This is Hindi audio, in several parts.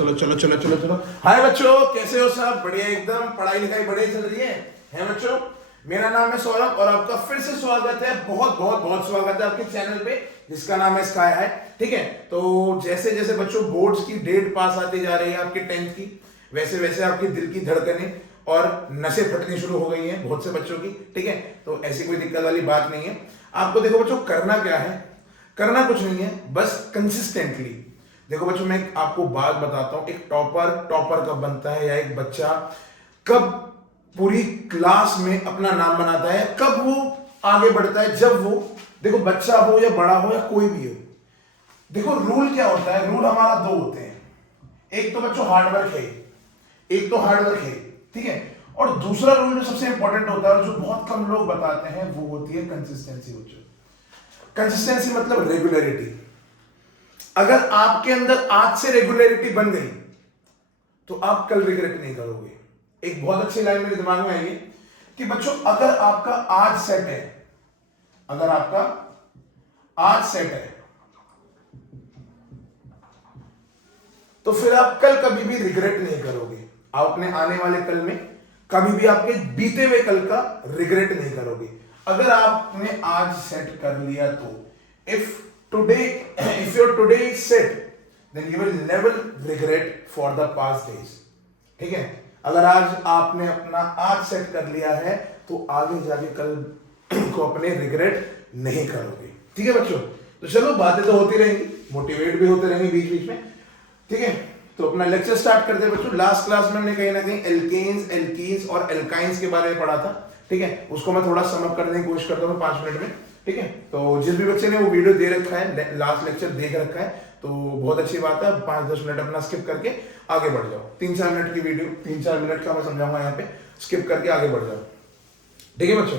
चलो चलो चलो चलो चलो। हाय बच्चों, कैसे हो सब? बढ़िया एकदम। पढ़ाई लिखाई बढ़िया चल रही है बच्चों? मेरा नाम है सौरभ और आपका फिर से स्वागत है, बहुत बहुत बहुत स्वागत है आपके चैनल पे जिसका नाम है स्काई हाई। ठीक है, तो जैसे जैसे बच्चों बोर्ड्स की डेट पास आती जा रही है आपके 10th की, वैसे वैसे आपके दिल की धड़कनें और नसें फटनी शुरू हो गई हैं बहुत से बच्चों की। ठीक है, तो ऐसी कोई दिक्कत वाली बात नहीं है। आपको देखो बच्चों, करना क्या है? करना कुछ नहीं है, बस कंसिस्टेंटली। देखो बच्चों, मैं आपको बात बताता हूं, एक टॉपर टॉपर कब बनता है, या एक बच्चा कब पूरी क्लास में अपना नाम बनाता है, कब वो आगे बढ़ता है, जब वो, देखो बच्चा हो या बड़ा हो या कोई भी हो, देखो रूल क्या होता है? रूल हमारा दो होते हैं। एक तो बच्चों हार्डवर्क है, एक तो हार्डवर्क है, ठीक है। और दूसरा रूल जो सबसे इंपॉर्टेंट होता है और जो बहुत कम लोग बताते हैं, वो होती है कंसिस्टेंसी बच्चों। कंसिस्टेंसी मतलब रेगुलरिटी। अगर आपके अंदर आज से रेगुलरिटी बन गई तो आप कल रिग्रेट नहीं करोगे। एक बहुत अच्छी लाइन मेरे दिमाग में आई है कि बच्चों, अगर आपका आज सेट है, अगर आपका आज सेट है, तो फिर आप कल कभी भी रिग्रेट नहीं करोगे। आप अपने आने वाले कल में कभी भी आपके बीते हुए कल का रिग्रेट नहीं करोगे। अगर आपने आज सेट कर लिया तो if if your today is set, then you will never regret for the past days. ठीक है, अगर आज आपने अपना आज सेट कर लिया है तो आगे जाके कल को अपने रिग्रेट नहीं करोगे। ठीक है बच्चों, तो चलो बातें तो होती रहेंगी, मोटिवेट भी होते रहेंगे बीच बीच में। ठीक है, तो अपना लेक्चर स्टार्ट करते हैं बच्चों। लास्ट क्लास में हमने कहीं ना कहीं एल्केन्स, एल्कीन्स और एल्काइंस के बारे में पढ़ा था। ठीक है, उसको मैं थोड़ा समअप करने की कोशिश करता हूँ 5 मिनट में। ठीक है, तो जिस भी बच्चे ने वो वीडियो दे रखा है, लास्ट लेक्चर देख रखा है, तो बहुत अच्छी बात है। 5-10 मिनट अपना स्किप करके आगे बढ़ जाओ। 3-4 मिनट की वीडियो, 3-4 मिनट का मैं समझाऊंगा यहाँ पे, स्किप करके आगे बढ़ जाओ। ठीक है बच्चों,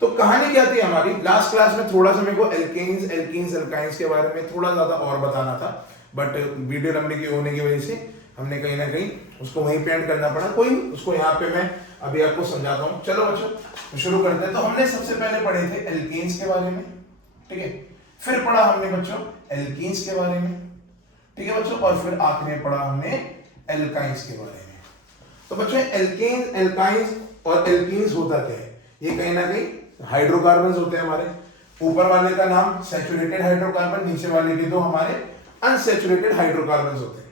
तो कहानी क्या थी हमारी? लास्ट क्लास में थोड़ा सा मेरे को एल्केन्स, एल्कीन्स, एल्काइंस के बारे में थोड़ा ज्यादा और बताना था, बट वीडियो लंबी की होने की वजह से हमने कहीं ना कहीं उसको वहीं पे एंड करना पड़ा। कोई नहीं, उसको यहाँ पे मैं अभी आपको समझाता हूँ। चलो बच्चों शुरू करते हैं। तो हमने सबसे पहले पढ़े थे एल्केन्स के बारे में, ठीक है। फिर पढ़ा हमने बच्चों एल्कीन्स के बारे में, ठीक है बच्चों। और फिर आखिर में पढ़ा हमने एल्काइंस के बारे में। तो बच्चों एल्केन्स, एल्काइंस और एल्कीन्स होता क्या है? ये कहीं ना कहीं हाइड्रोकार्बन्स होते हैं हमारे। ऊपर वाले का नाम सैचुरेटेड हाइड्रोकार्बन, नीचे वाले के दो हमारे अनसैचुरेटेड हाइड्रोकार्बन्स होते हैं।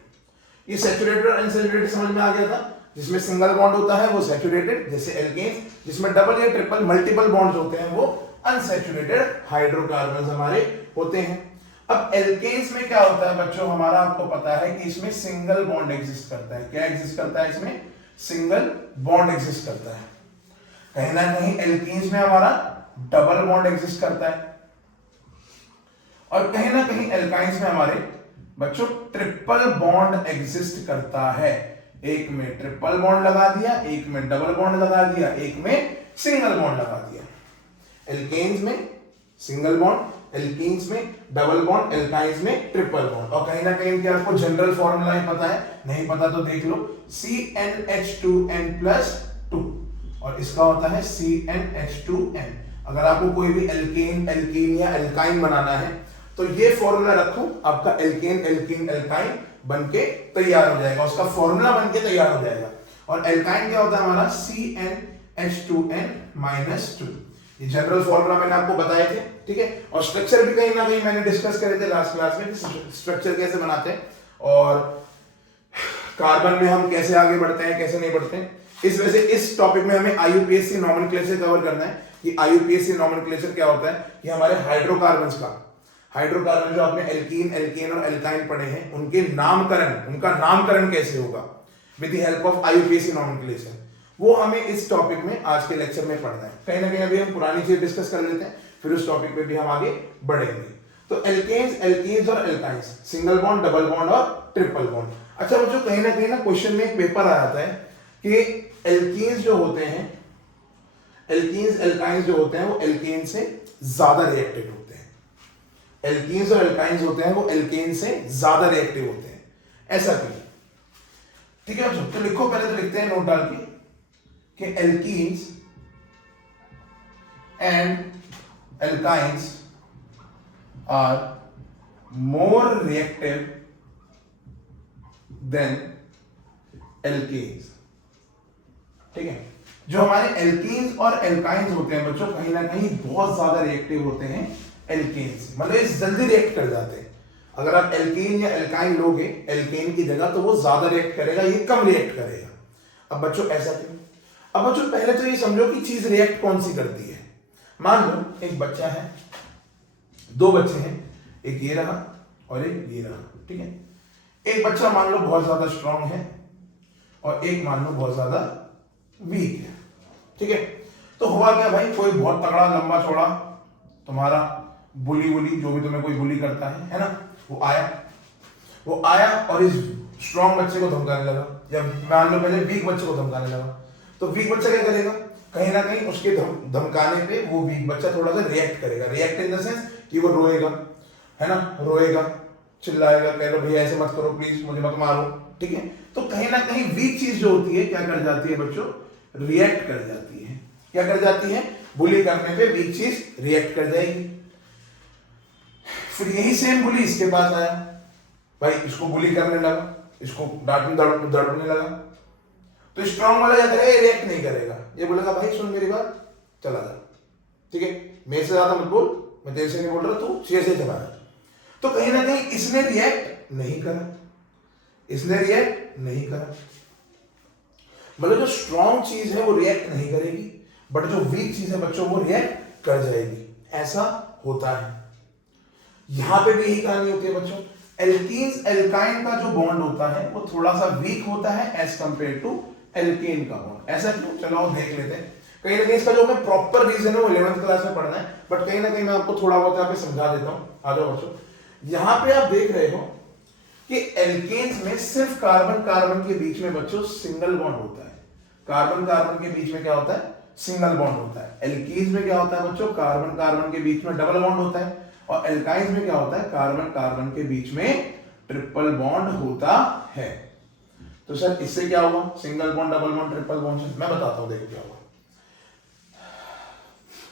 ये सैचुरेटेड और अनसैचुरेटेड समझ में आ गया था। जिसमें सिंगल बॉन्ड होता है वो सैचुरेटेड, जैसे एल्केन्स। जिसमें डबल या ट्रिपल, मल्टीपल बॉन्ड्स होते हैं वो अनसैचुरेटेड हाइड्रोकार्बन्स हमारे होते हैं। अब एल्केन्स में क्या होता है बच्चों हमारा? आपको पता है कि इसमें सिंगल बॉन्ड एग्जिस्ट करता है। क्या एग्जिस्ट करता है? इसमें सिंगल बॉन्ड एग्जिस्ट करता है। कहीं ना कहीं एल्कीन्स में हमारा डबल बॉन्ड एग्जिस्ट करता है, और कहीं ना कहीं एल्काइंस में हमारे बच्चों ट्रिपल बॉन्ड एग्जिस्ट करता है। एक में ट्रिपल बॉन्ड लगा दिया, एक में डबल बॉन्ड लगा दिया, एक में सिंगल बॉन्ड लगा दिया। एल्केन्स में सिंगल बॉन्ड, एल्कीन्स में डबल बॉन्ड, एल्काइंस में ट्रिपल बॉन्ड। और कहीं ना कहीं क्या आपको जनरल फॉर्मूला ही पता है? नहीं पता तो देख लो, CnH2n+2 और इसका होता है CnH2n। अगर आपको कोई भी एल्केन, एल्कीन या एल्काइन बनाना है तो ये फॉर्मूला रखो, आपका एल्केन, एल्कीन, एल्काइन बनके तैयार हो जाएगा, उसका फॉर्मूला बनके तैयार हो जाएगा। और एल्काइन क्या होता है हमारा? CnH2n-2। ये जनरल फॉर्मूला मैंने आपको बताए थे, ठीक है। और स्ट्रक्चर भी कहीं ना कहीं मैंने डिस्कस करे थे लास्ट क्लास में, स्ट्रक्चर कैसे बनाते हैं और कार्बन में हम कैसे आगे बढ़ते हैं, कैसे नहीं बढ़ते हैं। इस वजह से इस टॉपिक में हमें आईयूपीएसी नॉमेनक्लेचर कवर करना है। कि आईयूपीएसी नॉमेनक्लेचर क्या होता है? ये हमारे हाइड्रोकार्बन्स का, हाइड्रोकार्बन जो आपने एल्कीन, एल्केन और एल्काइन पढ़े हैं, उनके नामकरण, उनका नामकरण कैसे होगा with the help of IUPAC nomenclature, वो हमें इस टॉपिक में आज के लेक्चर में पढ़ना है। कहीं ना कहीं अभी हम पुरानी चीज डिस्कस कर लेते हैं, फिर उस टॉपिक पे भी हम आगे बढ़ेंगे। तो एल्केन्स, एल्कीन्स और alkynes, single bond, double bond और ट्रिपल बॉन्ड। अच्छा बच्चों, कहीं ना क्वेश्चन में एक पेपर आ जाता है कि एल्कीन्स जो होते हैं, एल्कीन्स, एल्काइंस जो होते हैं वो एल्केन से ज्यादा रिएक्टिव होते हैं। एल्कीन्स और एल्काइंस होते हैं वो एल्केन से ज्यादा रिएक्टिव होते हैं। ऐसा क्यों? ठीक है बच्चों, तो लिखो, पहले तो लिखते हैं नोट डाल के कि alkenes and alkynes are more reactive than alkanes. ठीक है, जो हमारे एल्कीन्स और एल्काइंस होते हैं बच्चों, कहीं ना कहीं बहुत ज्यादा रिएक्टिव होते हैं एल्केन्स, मतलब ये जल्दी रिएक्ट कर जाते हैं। अगर आप एल्कीन या एल्काइन लोगे एल्केन की जगह तो वो ज्यादा रिएक्ट करेगा, ये कम रिएक्ट करेगा। अब बच्चों ऐसा क्यों? अब बच्चों पहले तो ये समझो कि चीज रिएक्ट कौन सी करती है। मान लो एक बच्चा है, दो बच्चे हैं, एक ये रहा और एक ये रहा। ठीक है, एक बच्चा मान लो बहुत ज्यादा स्ट्रांग है और एक मान लो बहुत ज्यादा वीक है। ठीक है, तो हुआ क्या भाई, कोई बहुत तगड़ा लंबा चौड़ा तुम्हारा बुली जो भी तुम्हें कोई बुली करता है ना, वो आया और इस स्ट्रांग बच्चे को धमकाने लगा, या मान लो पहले वीक बच्चे को धमकाने लगा। तो वीक बच्चा क्या करेगा, कहीं ना कहीं उसके धमकाने पे वो वीक बच्चा थोड़ा सा रिएक्ट करेगा। रिएक्ट इन द सेंस कि वो रोएगा, है ना, रोएगा, चिल्लाएगा, कह लो भैया ऐसे मत करो प्लीज, मुझे मत मारो। ठीक है, तो कहीं ना कहीं वीक चीज जो होती है क्या कर जाती है बच्चों, रिएक्ट कर जाती है। क्या कर जाती है, बुली करने पे वीक चीज रिएक्ट कर जाएगी। फिर यही सेम बुली इसके पास आया, भाई इसको बुली करने लगा, इसको डांटने दड़पने लगा। तो स्ट्रांग वाला क्या करेगा, रिएक्ट नहीं करेगा, ये बोलेगा भाई सुन मेरी बात, चला जा। ठीक है, मेरे से ज्यादा मत बोल, मैं तेरे से नहीं बोल रहा, तू शेर से चला जा। तो कहीं ना कहीं इसने रिएक्ट नहीं करा, इसने रिएक्ट नहीं करा, मतलब जो स्ट्रांग चीज है वो रिएक्ट नहीं करेगी, बट जो वीक चीज है बच्चों वो रिएक्ट कर जाएगी। ऐसा होता है, यहां पे भी यही कहानी होती है बच्चों। एल्कीन्स एल्काइन का जो बॉन्ड होता है वो थोड़ा सा वीक होता है एज कंपेयर टू एल्केन का बॉन्ड। ऐसा क्यों, चलो आप देख लेते हैं। कहीं ना कहीं इसका जो हमें प्रॉपर रीजन है वो 11th क्लास में पढ़ना है, बट कहीं ना कहीं मैं आपको थोड़ा बहुत यहाँ पे समझा देता हूँ। आ जाओ बच्चों, यहाँ पे आप देख रहे हो कि एल्केन्स में सिर्फ कार्बन कार्बन के बीच में बच्चों सिंगल बॉन्ड होता है। कार्बन कार्बन के बीच में क्या होता है, सिंगल बॉन्ड होता है। एल्कीन्स में क्या होता है बच्चों, कार्बन कार्बन के बीच में डबल बॉन्ड होता है। और एल्काइंस में क्या होता है, कार्बन कार्बन के बीच में ट्रिपल बॉन्ड होता है। तो सर इससे क्या हुआ, single bond double bond triple bond से मैं बताता हूं, देखो क्या हुआ।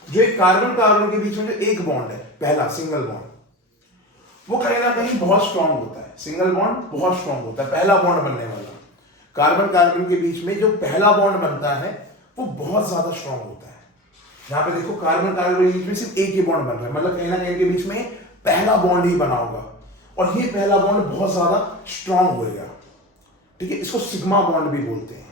जो एक कार्बन कार्बन के बीच में जो एक बॉन्ड है, पहला सिंगल बॉन्ड, वो कहीं ना कहीं बहुत स्ट्रांग होता है। सिंगल बॉन्ड बहुत स्ट्रांग होता है, पहला बॉन्ड बनने वाला। कार्बन कार्बन के बीच में जो पहला बॉन्ड बनता है वो बहुत ज्यादा स्ट्रांग होता है। यहाँ पे देखो कार्बन कार्बन के बीच में सिर्फ एक ही बॉन्ड बन रहा है, मतलब कहीं ना कहीं के बीच में पहला बॉन्ड ही बना होगा और ये पहला बॉन्ड बहुत ज्यादा स्ट्रांग होएगा। ठीक है, इसको सिग्मा बॉन्ड भी बोलते हैं।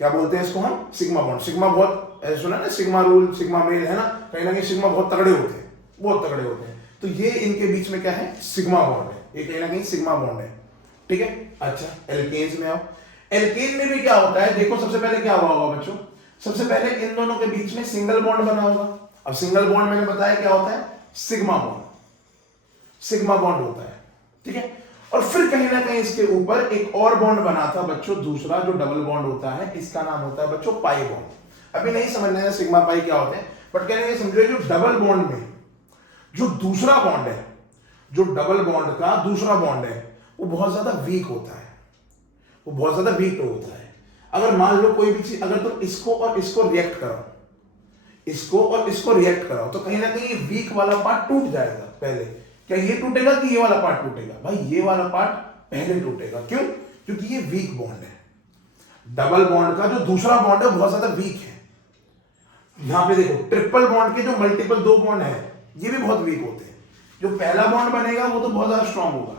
क्या बोलते हैं इसको हम, सिग्मा बॉन्ड। सिग्मा बहुत सुना ना, सिग्मा रूल, सिग्मा मेल, है ना, कहीं ना कहीं सिग्मा बहुत तगड़े होते हैं, बहुत तगड़े होते हैं। तो ये इनके बीच में क्या है, सिग्मा बॉन्ड है, ये कहीं ना कहीं सिग्मा बॉन्ड है। ठीक है, अच्छा एल्केन्स में आओ। एल्केन में भी क्या होता है, देखो सबसे पहले क्या हुआ होगा बच्चों, सबसे पहले इन दोनों के बीच में सिंगल बॉन्ड बना होगा। अब सिंगल बॉन्ड मैंने बताया क्या होता है, सिग्मा बॉन्ड, सिग्मा बॉन्ड होता है। ठीक है, और फिर कहीं ना कहीं इसके ऊपर एक और बॉन्ड बना था बच्चों, दूसरा जो डबल बॉन्ड होता है, इसका नाम होता है बच्चों पाई बॉन्ड। अभी नहीं समझना है सिग्मा पाई क्या होते हैं, बट कहने समझो जो डबल बॉन्ड में जो दूसरा बॉन्ड है, जो डबल बॉन्ड का दूसरा बॉन्ड है वो बहुत ज्यादा वीक होता है, वो बहुत ज्यादा वीक होता है। अगर मान लो कोई भी चीज, अगर तुम इसको और इसको रिएक्ट कराओ, इसको और इसको रिएक्ट कराओ, तो कहीं ना कहीं वीक वाला पार्ट टूट जाएगा पहले। क्या ये टूटेगा कि ये वाला पार्ट टूटेगा? भाई ये वाला पार्ट पहले टूटेगा। क्यों? क्योंकि ये वीक बॉन्ड है। डबल बॉन्ड का जो दूसरा बॉन्ड है बहुत ज्यादा वीक है। यहां पे देखो ट्रिपल बॉन्ड के जो मल्टीपल दो बॉन्ड है ये भी बहुत वीक होते हैं। जो पहला बॉन्ड बनेगा वो तो बहुत ज्यादा स्ट्रांग होगा।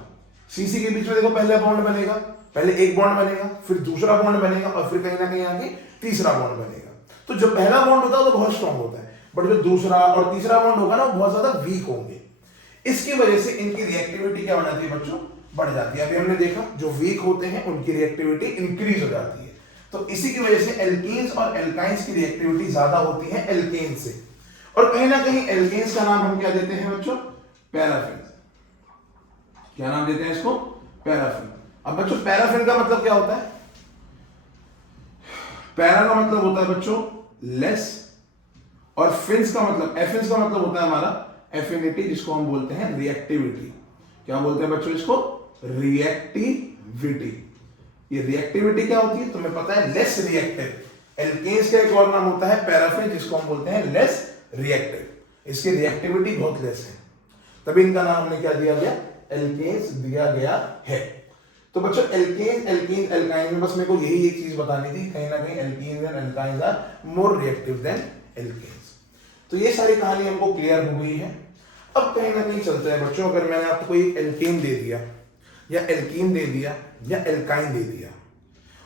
सीसी के बीच में देखो पहला बॉन्ड बनेगा, पहले एक बॉन्ड बनेगा, फिर दूसरा बॉन्ड बनेगा और फिर कहीं ना कहीं आगे तीसरा बॉन्ड बनेगा। तो जो पहला बॉन्ड होता है वो तो बहुत स्ट्रांग होता है, बट जो दूसरा और तीसरा बॉन्ड होगा ना वो बहुत ज्यादा वीक होंगे। इसकी वजह से इनकी रिएक्टिविटी क्या हो जाती है बच्चों, बढ़ जाती है। अभी हमने देखा जो वीक होते हैं उनकी रिएक्टिविटी इंक्रीज हो जाती है। तो इसी की वजह से एल्कीन्स और एल्काइंस की रिएक्टिविटी ज्यादा होती है एल्केन से। और कहीं ना कहीं एल्केन्स का नाम हम क्या देते हैं बच्चों, पैराफिन। क्या नाम देते हैं इसको, पैराफिन। अब बच्चों पैराफिन का मतलब क्या होता है, पैरा का मतलब होता है बच्चों लेस, और फिन्स का मतलब, एफिन्स का मतलब होता है हमारा एफिनिटी, जिसको हम बोलते हैं रिएक्टिविटी। क्या बोलते हैं बच्चों इसको, रिएक्टिविटी। ये रिएक्टिविटी क्या होती है तुम्हें पता है, लेस रिएक्टिव। एल्केन्स का एक और नाम होता है पैराफिन, जिसको हम बोलते हैं लेस रिएक्टिव। इसकी रिएक्टिविटी बहुत लेस है, तभी इनका नाम हमने क्या दिया गया, एल्केन्स दिया गया है। तो बच्चों एल्केन एल्कीन एल्काइन में बस मेरे को यही एक चीज बतानी थी, कहीं ना कहीं alkene and alkynes are more reactive than alkanes. तो ये सारी कहानी हमको क्लियर हो गई है। अब कहीं ना कहीं चलते हैं बच्चों, अगर मैंने आपको कोई एल्केन दे दिया या एल्कीन दे दिया या एल्काइन दे दिया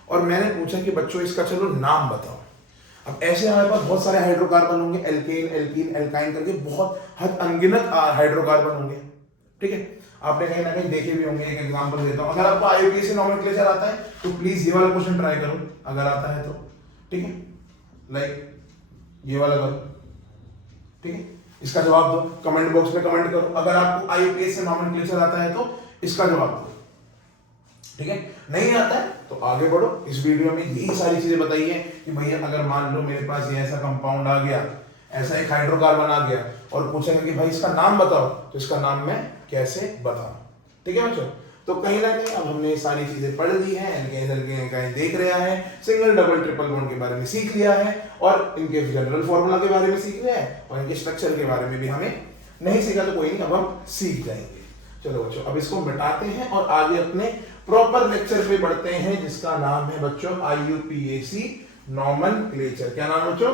और मैंने पूछा कि बच्चों इसका चलो नाम बताओ, अब ऐसे हमारे पास बहुत सारे हाइड्रोकार्बन होंगे, एल्केन एल्कीन एल्काइन करके बहुत हद अनगिनत हाइड्रोकार्बन होंगे, ठीक है। आपने कहीं ना कहीं देखे भी होंगे। एक एग्जांपल देता हूं, अगर आपको आईयूपीएसी नोमेनक्लेचर आता है तो प्लीज ये वाला क्वेश्चन ट्राई करो, अगर आता है तो, ठीक है। लाइक ये वाला करो, ठीक है। इसका जवाब दो, कमेंट बॉक्स में कमेंट करो। अगर आपको आईयूपीएसी नोमेनक्लेचर आता है तो इसका जवाब दो, ठीक है। नहीं आता है तो आगे बढ़ो। इस वीडियो में यही सारी चीजें बताई है कि भैया अगर मान लो मेरे पास ये ऐसा कंपाउंड आ गया, ऐसा एक हाइड्रोकार्बन आ गया और पूछेंगे कि भाई इसका नाम बताओ, तो इसका नाम मैं कैसे बताऊं, ठीक है बच्चों। तो कहीं ना कहीं अब हमने सारी चीजें पढ़ ली हैं, एल्केन देख रहा है, सिंगल डबल ट्रिपल बॉन्ड के बारे में सीख लिया है और इनके जनरल फॉर्मूला के बारे में सीख लिया है और इनके स्ट्रक्चर के बारे में भी हमें नहीं सीखा, तो कोई नहीं, अब हम सीख जाएंगे। चलो बच्चों अब इसको मिटाते हैं और आगे अपने प्रॉपर लेक्चर पे बढ़ते हैं, जिसका नाम है बच्चों आईयूपीएसी नोमेनक्लेचर। क्या नाम बच्चों?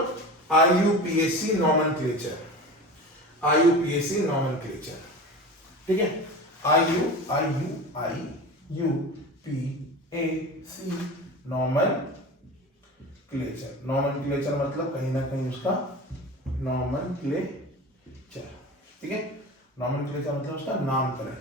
आईयूपीएसी नोमेनक्लेचर, आईयूपीएसी नोमेनक्लेचर, ठीक है। आईयूपीएसी नोमेनक्लेचर, नोमेनक्लेचर मतलब कहीं ना कहीं उसका नोमेनक्लेचर, ठीक है। नोमेनक्लेचर मतलब उसका नामकरण।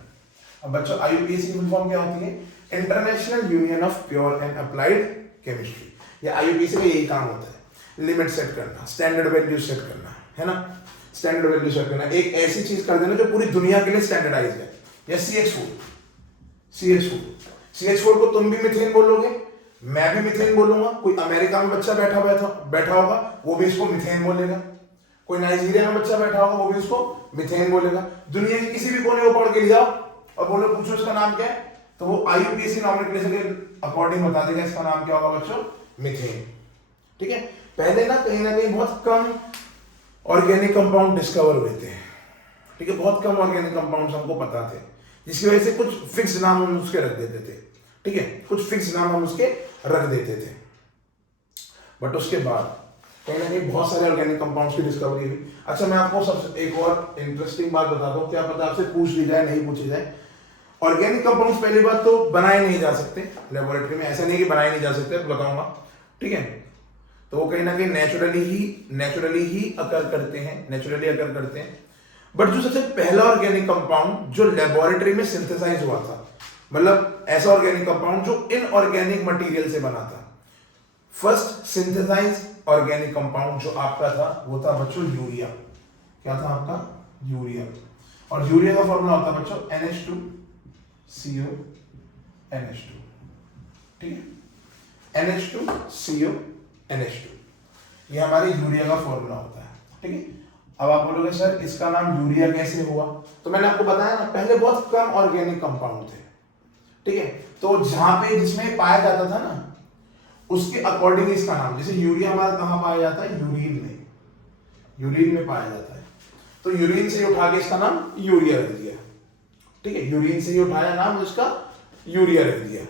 अब बच्चों आईयूपीएसी की फुल फॉर्म क्या होती है? International union of pure and applied chemistry. या आईयूपीएसी का यही काम होता है, लिमिट सेट करना, स्टैंडर्ड वैल्यू सेट करना, है ना। स्टैंडर्ड वैल्यू सेट करना, एक ऐसी चीज कर देना जो पूरी दुनिया के लिए स्टैंडर्डाइज है। या CH4 को तुम भी मीथेन बोलोगे, मैं भी मीथेन बोलूंगा, कोई अमेरिका में बच्चा बैठा होगा वो भी इसको मीथेन बोलेगा, कोई नाइजीरिया में बच्चा बैठा होगा वो भी इसको मीथेन बोलेगा। दुनिया के किसी भी कोने को पढ़ के लिया और बोलो पूछो इसका नाम क्या है, तो वो आईयूपीएसी नोमेनक्लेचर के अकॉर्डिंग बता देगा इसका नाम क्या होगा बच्चों, मीथेन, ठीक है। पहले ना कहीं बहुत कम ऑर्गेनिक कंपाउंड डिस्कवर हुए थे, ठीक है। बहुत कम ऑर्गेनिक कंपाउंड्स हमको पता थे, जिसकी वजह से कुछ फिक्स नाम हम उसके रख देते थे, ठीक है। कुछ फिक्स नाम हम उसके रख देते थे, बट उसके बाद कहीं ना कहीं बहुत सारे ऑर्गेनिक कंपाउंड्स की डिस्कवरी हुई। अच्छा मैं आपको सबसे एक और इंटरेस्टिंग बात बताता हूँ, क्या पता आपसे पूछ ली जाए, नहीं पूछी जाए। ऑर्गेनिक कंपाउंड्स पहली बात तो बनाए नहीं जा सकते लेबोरेटरी में, ऐसा नहीं कि बनाए नहीं जा सकते, बताऊंगा, ठीक है। तो वो कहीं ना कहीं नेचुरली ही अकर करते हैं, बट जो सबसे पहला ऑर्गेनिक कंपाउंड जो लेबोरेटरी में सिंथेसाइज हुआ था, मतलब ऐसा ऑर्गेनिक कंपाउंड जो इनऑर्गेनिक मटेरियल से बना था, फर्स्ट सिंथेसाइज ऑर्गेनिक कंपाउंड जो आपका था वो था बच्चों यूरिया। क्या था आपका? यूरिया। और यूरिया का फॉर्मूला होता है बच्चों NH2CO NH2, ठीक है। NH2CO NH2 ये हमारे यूरिया का फॉर्मूला होता है, ठीक है। अब आप बोलोगे सर इसका नाम यूरिया कैसे हुआ? तो मैंने आपको बताया ना, पहले बहुत कम ऑर्गेनिक कंपाउंड थे, ठीक है। तो जहां पे जिसमें पाया जाता था ना उसके अकॉर्डिंग इसका नाम, जैसे यूरिया हमारा कहां पाया जाता है? यूरिन में पाया जाता है, तो यूरिन से उठा के इसका नाम यूरिया रख दिया, ठीक है। यूरिन से ही उठाया नाम उसका यूरिया रख दिया,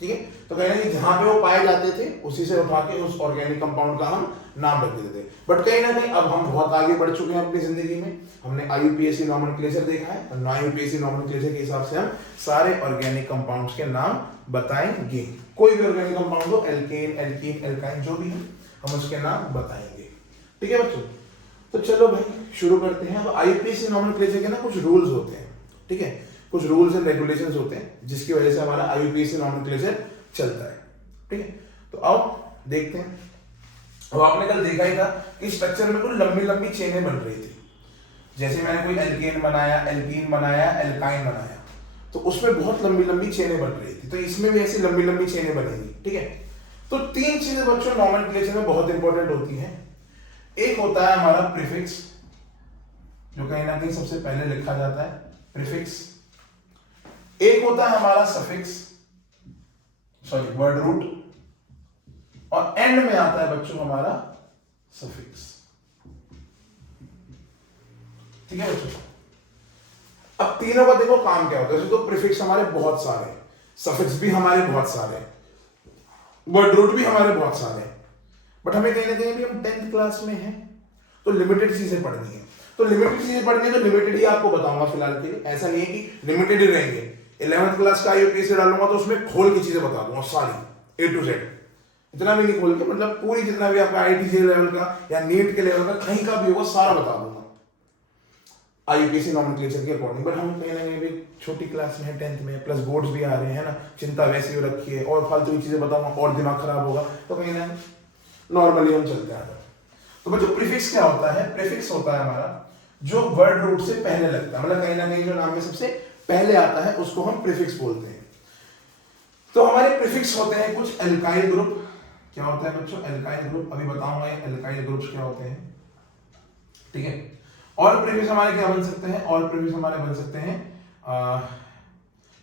ठीक है। तो कहीं ना कहीं जहां पे वो पाए जाते थे उसी से उठा के उस ऑर्गेनिक कंपाउंड का हम नाम रख देते थे। बट कहीं ना कहीं अब हम बहुत आगे बढ़ चुके हैं अपनी जिंदगी में, हमने आईयूपीएसी नोमेनक्लेचर देखा है और आईयूपीएसी नोमेनक्लेचर के हिसाब से हम सारे ऑर्गेनिक कंपाउंड्स के नाम बताएंगे। कोई भी ऑर्गेनिक कंपाउंड हो, एल्केन एल्कीन एल्काइन जो भी है, हम उसके नाम बताएंगे, ठीक है बच्चों। तो चलो भाई शुरू करते हैं। अब आईयूपीएसी नोमेनक्लेचर के ना कुछ रूल्स होते हैं, ठीक है, कुछ रूल्स एंड रेगुलेशंस होते हैं जिसकी वजह से हमारा आईयूपीएसी नोमेनक्लेचर चलता है, ठीक है। तो अब देखते हैं। अब आपने कल देखा ही था कि स्ट्रक्चर में कुछ लंबी लंबी चेनें बन रही थी, जैसे मैंने कोई एल्केन बनाया, एल्कीन बनाया, एल्काइन बनाया, तो उसमें बहुत लंबी लंबी चेनें बन रही थी, तो इसमें भी ऐसी लंबी लंबी चेनें बनेगी, ठीक है। तो तीन चीजें बच्चों नोमेनक्लेचर में बहुत इंपॉर्टेंट होती हैं। एक होता है हमारा प्रीफिक्स, जो कहीं ना कहीं सबसे पहले लिखा जाता है, प्रीफिक्स। एक होता है हमारा सफिक्स, सॉरी वर्ड रूट, और एंड में आता है बच्चों हमारा सफिक्स, ठीक है बच्चों। अब तीनों का देखो काम क्या होता है। तो प्रीफिक्स हमारे बहुत सारे हैं, सफिक्स भी हमारे बहुत सारे हैं, वर्ड रूट भी हमारे बहुत सारे हैं, बट हमें कहीं ना कहीं भी हम 10th क्लास में हैं तो लिमिटेड चीजें पढ़नी है। तो लिमिटेड चीजें पढ़नी है तो लिमिटेड ही आपको बताऊंगा फिलहाल के लिए, ऐसा नहीं है कि लिमिटेड ही रहेंगे। 11th क्लास का IUPAC डालूंगा तो उसमें खोल की चीजें बता दूंगा सारी A to Z, इतना भी नहीं खोल के, मतलब पूरी जितना भी आपका IIT लेवल का या नीट के लेवल का कहीं का भी होगा सारा बता दूंगा IUPAC नॉमेनक्लेचर के अकॉर्डिंग। बट हम कहीं ना कहीं भी छोटी क्लास में है, 10th में, प्लस बोर्ड्स भी आ रहे हैं ना, चिंता वैसे ही रखी है, और फालतू की चीजें बताऊंगा और दिमाग खराब होगा, तो कहीं ना नॉर्मली हम चलते हैं। तो बच्चों प्रीफिक्स क्या होता है? प्रीफिक्स होता है हमारा जो वर्ड रूट से पहले लगता है, मतलब कहीं ना कहीं जो नाम में सबसे पहले आता है उसको हम प्रीफिक्स बोलते हैं। तो हमारे प्रीफिक्स होते हैं कुछ एल्काइल ग्रुप। क्या होता है बच्चों? एल्काइल ग्रुप, अभी बताऊंगा ये एल्काइल ग्रुप्स क्या होते हैं, ठीक है। और प्रीफिक्स हमारे क्या बन सकते हैं? और प्रीफिक्स हमारे बन सकते हैं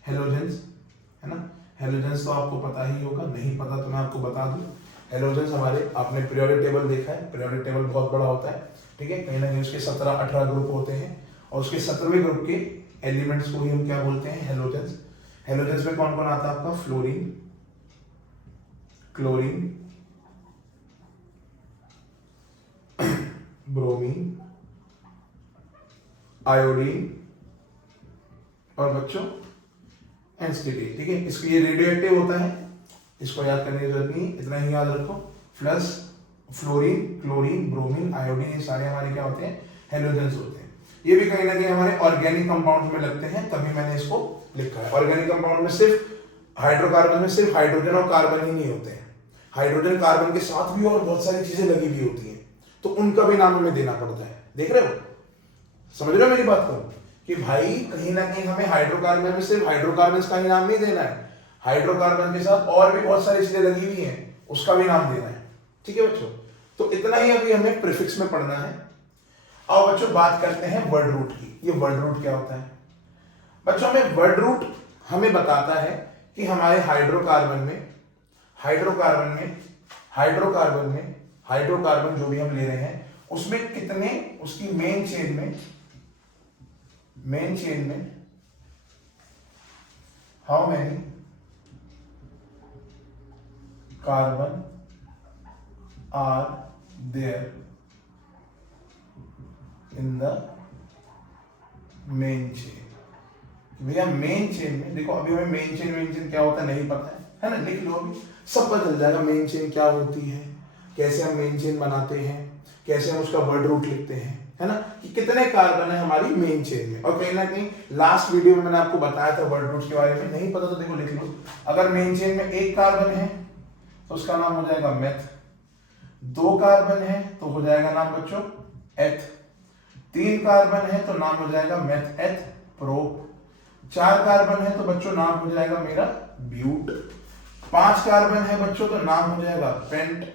हेलोजेंस, है ना। हेलोजेंस तो आपको पता ही होगा, नहीं पता तो मैं आपको बता दूं। हेलोजेंस हमारे, आपने पीरियोडिक टेबल देखा है, पीरियोडिक टेबल बहुत बड़ा होता है, ठीक है। कहीं ना कहीं उसके 17-18 ग्रुप होते हैं और उसके 17वें ग्रुप के एलिमेंट्स को ही हम क्या बोलते हैं? हेलोजेंस। हेलोजेंस में कौन कौन आता है आपका? फ्लोरीन, क्लोरीन, ब्रोमीन, आयोडीन और बच्चों एनसीटी, ठीक है। इसको ये रेडियो एक्टिव होता है, इसको याद करने की जरूरत नहीं, इतना ही याद रखो। Plus fluorine, chlorine, bromine, iodine, ये सारे हमारे क्या होते हैं? हेलोजेंस होते हैं। ये भी कहीं ना कहीं हमारे ऑर्गेनिक कंपाउंड में लगते हैं, तभी मैंने इसको लिखा है। ऑर्गेनिक कंपाउंड में सिर्फ हाइड्रोकार्बन में सिर्फ हाइड्रोजन और कार्बन ही नहीं होते हैं, हाइड्रोजन कार्बन के साथ भी और बहुत सारी चीजें लगी हुई होती हैं, तो उनका भी नाम हमें देना पड़ता है। देख रहे हो, समझ रहे हो मेरी बात को, कि भाई कहीं ना कहीं हमें हाइड्रोकार्बन में सिर्फ हाइड्रोकार्बन का ही नाम नहीं देना है, हाइड्रोकार्बन के साथ और भी बहुत सारी चीजें लगी हुई हैं, उसका भी नाम देना है, ठीक है बच्चों। तो इतना ही अभी हमें प्रीफिक्स में पढ़ना है। अब बच्चों बात करते हैं वर्ड रूट की। ये वर्ड रूट क्या होता है बच्चों? हमें वर्ड रूट हमें बताता है कि हमारे हाइड्रोकार्बन जो भी हम ले रहे हैं उसमें कितने, उसकी मेन चेन में how many carbon are there in the main chain. भैया मेन चेन में देखो, अभी हमें मेन चेन क्या होता है नहीं पता है ना, लिख लो, अभी सब पता चल जाएगा मेन चेन क्या होती है, कैसे हम मेन चेन बनाते हैं, कैसे हम उसका वर्ड रूट लिखते हैं, है ना, कि कितने कार्बन है हमारी मेन चेन में। और कहीं ना कहीं लास्ट वीडियो में मैंने आपको बताया था वर्ड रूट के बारे में, नहीं पता तो देखो लिख लो। अगर मेन चेन में 1 कार्बन है तो उसका नाम हो जाएगा मेथ, 2 कार्बन है तो हो जाएगा नाम बच्चों एथ, 3 कार्बन है तो नाम हो जाएगा मेथ एथ प्रोप, 4 कार्बन है तो बच्चों नाम हो जाएगा मेरा ब्यूट, 5 कार्बन है बच्चों तो नाम हो जाएगा पेंट,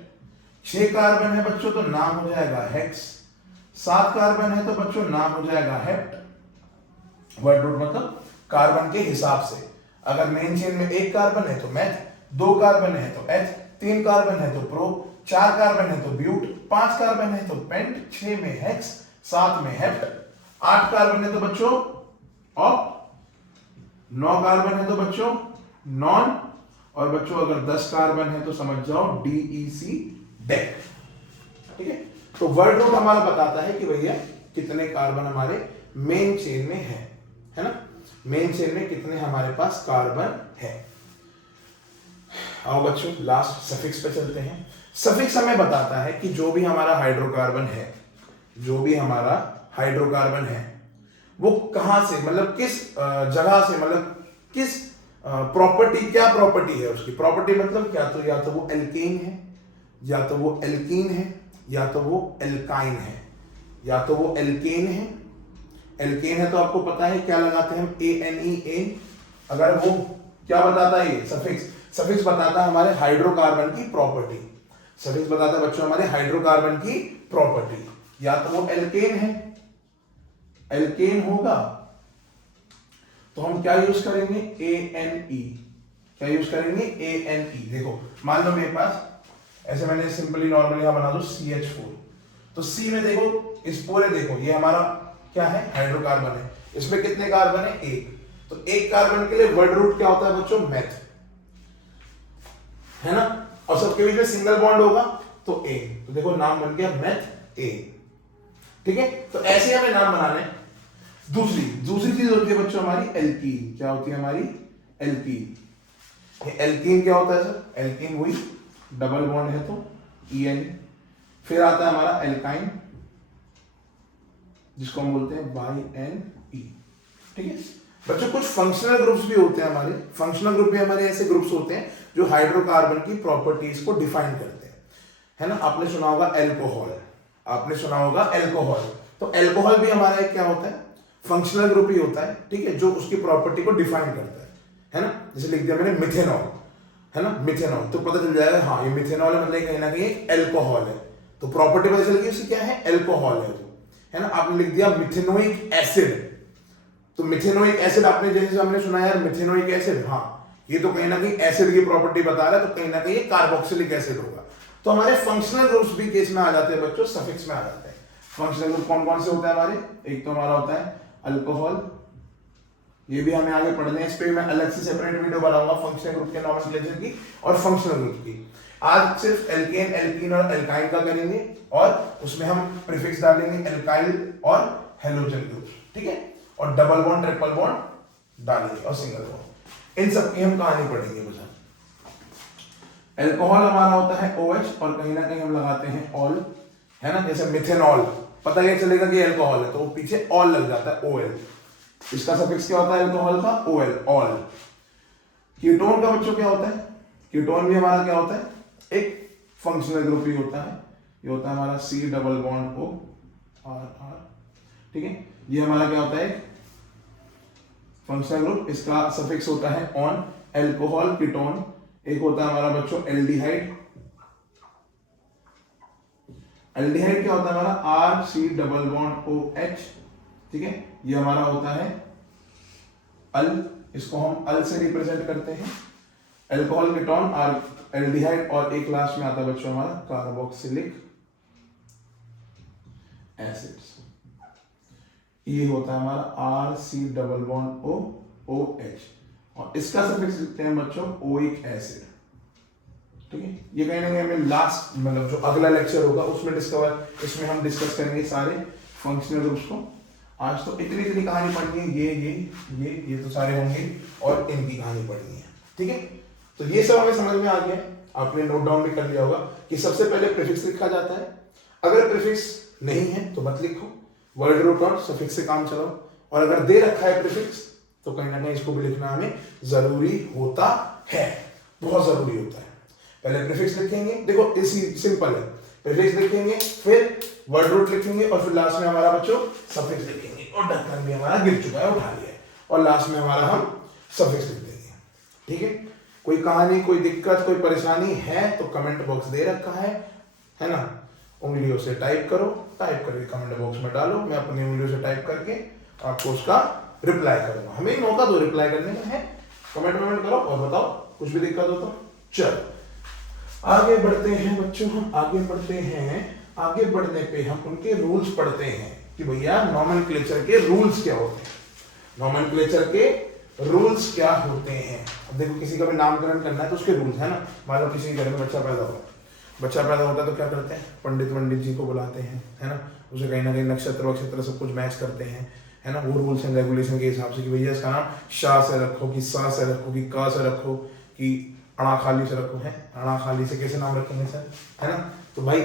6 कार्बन है बच्चों तो नाम हो जाएगा हेक्स, 7 कार्बन है तो बच्चों नाम हो जाएगा हेप्ट। वर्ड रूट मतलब कार्बन के हिसाब से, अगर मेन चेन में 1 कार्बन है तो मेथ, 2 कार्बन है तो एथ, 3 कार्बन है तो प्रो, 4 कार्बन है तो ब्यूट, 5 कार्बन है तो पेंट, 6 में हेक्स, 7 में हेप्ट, 8 कार्बन है तो बच्चों ऑक्ट, 9 कार्बन है तो बच्चों नॉन, और बच्चों अगर 10 कार्बन है तो समझ जाओ DEC डेक, ठीक है। तो वर्ड रूट हमारा बताता है कि भैया कितने कार्बन हमारे मेन चेन में है ना, मेन चेन में कितने हमारे पास कार्बन है। आओ बच्चों लास्ट सफिक्स पे चलते हैं। सफिक्स हमें बताता है कि जो भी हमारा हाइड्रोकार्बन है वो कहां से, मतलब किस जगह से, मतलब किस प्रॉपर्टी, क्या प्रॉपर्टी है उसकी। प्रॉपर्टी मतलब क्या, तो या तो वो एल्केन है, या तो वो एल्कीन है, या तो वो एल्काइन है, या तो वो एल्केन है। एल्केन है तो आपको पता है क्या लगाते हैं हम, ANE। अगर वो क्या बताता है, ये सफिक्स बताता है हमारे हाइड्रोकार्बन की प्रॉपर्टी, सफिक्स बताता है बच्चों हमारे हाइड्रोकार्बन की प्रॉपर्टी। या तो वो एल्केन है, एल्केन होगा तो हम क्या यूज करेंगे, ANE। क्या यूज करेंगे, ANE। देखो मान लो मेरे पास ऐसे मैंने सिंपली नॉर्मली यहां बना दो CH4, तो C में देखो, इस पूरे देखो ये हमारा क्या है, हाइड्रोकार्बन है, इसमें कितने कार्बन है, 1। तो 1 कार्बन के लिए वर्ड रूट क्या होता है बच्चों, मेथ। है ना, और सबके बीच में सिंगल बॉन्ड होगा तो ए, तो देखो नाम बन गया मेथ ए। ठीक है, तो ऐसे हमें नाम बनाने। दूसरी चीज होती है बच्चों हमारी एल्कीन। क्या होती है हमारी? एल्कीन। ये एल्कीन क्या होता है सर? एल्कीन हुई डबल बॉन्ड है तो EN। फिर आता है हमारा एल्काइन जिसको हम बोलते हैं YNE। ठीक है बच्चों, कुछ फंक्शनल ग्रुप्स भी होते हैं हमारे। फंक्शनल ग्रुप भी हमारे ऐसे ग्रुप्स होते हैं जो हाइड्रोकार्बन की प्रॉपर्टीज को डिफाइन करते हैं, है ना। आपने सुना होगा एल्कोहल, आपने सुना होगा एल्कोहल। तो एल्कोहल भी हमारा एक क्या होता है? फंक्शनल ग्रुप ही होता है, ठीक है, जो उसकी प्रॉपर्टी को डिफाइन करता है ना। जैसे लिख दिया मैंने मिथेनॉल, है ना, मिथेनॉल, तो पता चल जाएगा हाँ ये मिथेनॉल है, मतलब कहीं ना कहीं एल्कोहल है, तो प्रॉपर्टी पता चल गई उसकी क्या है? एल्कोहल है, है ना। आपने लिख दिया मिथेनोइक एसिड, तो मिथेनोइक एसिड आपने जैसे हमने सुना यार मिथेनोइक एसिड, हाँ ये तो कहीं ना कहीं एसिड की प्रॉपर्टी बता रहा है, तो कहीं ना कहीं कार्बोक्सिलिक एसिड होगा। तो हमारे फंक्शनल ग्रुप्स भी केस में आ जाते हैं बच्चों, सफिक्स में आ जाते हैं। फंक्शनल ग्रुप कौन कौन से होते हैं हमारे? एक तो हमारा होता है अल्कोहल, ये भी हमें आगे पढ़ने हैं, इस पे मैं अलग से सेपरेट वीडियो बनाऊंगा फंक्शनल ग्रुप के नॉमेनक्लेचर की और फंक्शनल ग्रुप की। आज सिर्फ एल्केन, एल्कीन और एल्काइन का करेंगे और उसमें हम प्रीफिक्स डालेंगे एल्काइल और हेलोजन ग्रुप, ठीक है, और डबल बॉन्ड ट्रिपल बॉन्ड डालेंगे और सिंगल बॉन्ड। इन सब की हम कहानी पढ़ेंगे बुझा। एल्कोहल हमारा होता है OH और कहीं ना कहीं हम लगाते हैं ऑल, है ना। जैसे मिथेनॉल, पता क्या चलेगा कि एल्कोहल है तो वो पीछे ऑल लग जाता है OL। इसका सफिक्स क्या होता है एल्कोहल का? OL, all. कीटोन का बच्चों क्या होता है? कीटोन भी हमारा क्या होता है? एक फंक्शनल ग्रुप ही होता है, ये होता है हमारा C double bond O R, ठीक है। ये हमारा क्या होता है? फंक्शनल ग्रुप, इसका सफिक्स होता है ऑन। Alcohol ketone. एक होता है हमारा बच्चों एल्डिहाइड। एल्डिहाइड क्या होता है हमारा? RC डबल बॉन्ड OH, ठीक है। ये हमारा होता है अल, इसको हम अल से रिप्रेजेंट करते हैं। एल्कोहल कीटोन और एल्डिहाइड, और एक लास्ट में आता है बच्चों हमारा कार्बोक्सिलिक एसिड्स। ये होता है हमारा RC डबल बॉन्ड OH, और इसका सफिक्स लिखते हैं बच्चों ओइक एसिड, ठीक है। ये कहीं ना कहीं हमें लास्ट मतलब जो अगला लेक्चर होगा उसमें इसमें हम डिस्कस करेंगे सारे फंक्शनल ग्रुप्स को। आज तो इतनी कहानी पढ़नी है, ये तो सारे होंगे और इनकी कहानी पढ़नी है, ठीक है। तो ये सब हमें समझ में आ गया, आपने नोट डाउन भी कर लिया होगा कि सबसे पहले प्रीफिक्स लिखा जाता है। अगर प्रीफिक्स नहीं है तो मत लिखो, वर्ड रूट और सफिक्स से काम चलाओ, और अगर दे रखा है प्रीफिक्स तो कहीं ना कहीं इसको भी लिखना हमें जरूरी होता है, बहुत जरूरी होता है। पहले प्रीफिक्स लिखेंगे, देखो इसी सिंपल है, प्रीफिक्स लिखेंगे, फिर वर्ड रूट लिखेंगे, और फिर लास्ट में हमारा बच्चों सफिक्स लिखेंगे, और ढक्कन भी हमारा गिर चुका है, उठा लिया है, और लास्ट में हमारा हम सफिक्स लिख देंगे, ठीक है। कोई कहानी, कोई दिक्कत, कोई परेशानी है तो कमेंट बॉक्स दे रखा है ना, उंगलियों से टाइप करो, टाइप करके कमेंट बॉक्स में डालो, मैं अपनी उंगलियों से टाइप करके आपको उसका रिप्लाई करूंगा। हमें ही मौका दो रिप्लाई करने का है, कमेंट करो और बताओ कुछ भी दिक्कत हो तो। चलो आगे बढ़ते हैं बच्चों, हम आगे बढ़ते हैं। आगे बढ़ने पे हम उनके रूल्स पढ़ते हैं कि भैया नॉमेनक्लेचर के रूल्स क्या होते हैं, नॉमेनक्लेचर के रूल्स क्या होते हैं। अब देखो किसी का भी नामकरण करना है तो उसके रूल्स है ना। मान लो किसी घर में बच्चा पैदा होता है तो क्या करते हैं? पंडित जी को बुलाते हैं, है ना, उसे कहीं ना कहीं नक्षत्र सब कुछ मैच करते हैं, है ना, वो रूल्स एंड रेगुलेशन के हिसाब से कि भैया इसका नाम शाह से रखो, कि सा से रखो, कि का से रखो, कि अड़ा खाली से रखो, है अड़ा खाली से कैसे नाम रखेंगे सर, है ना। तो भाई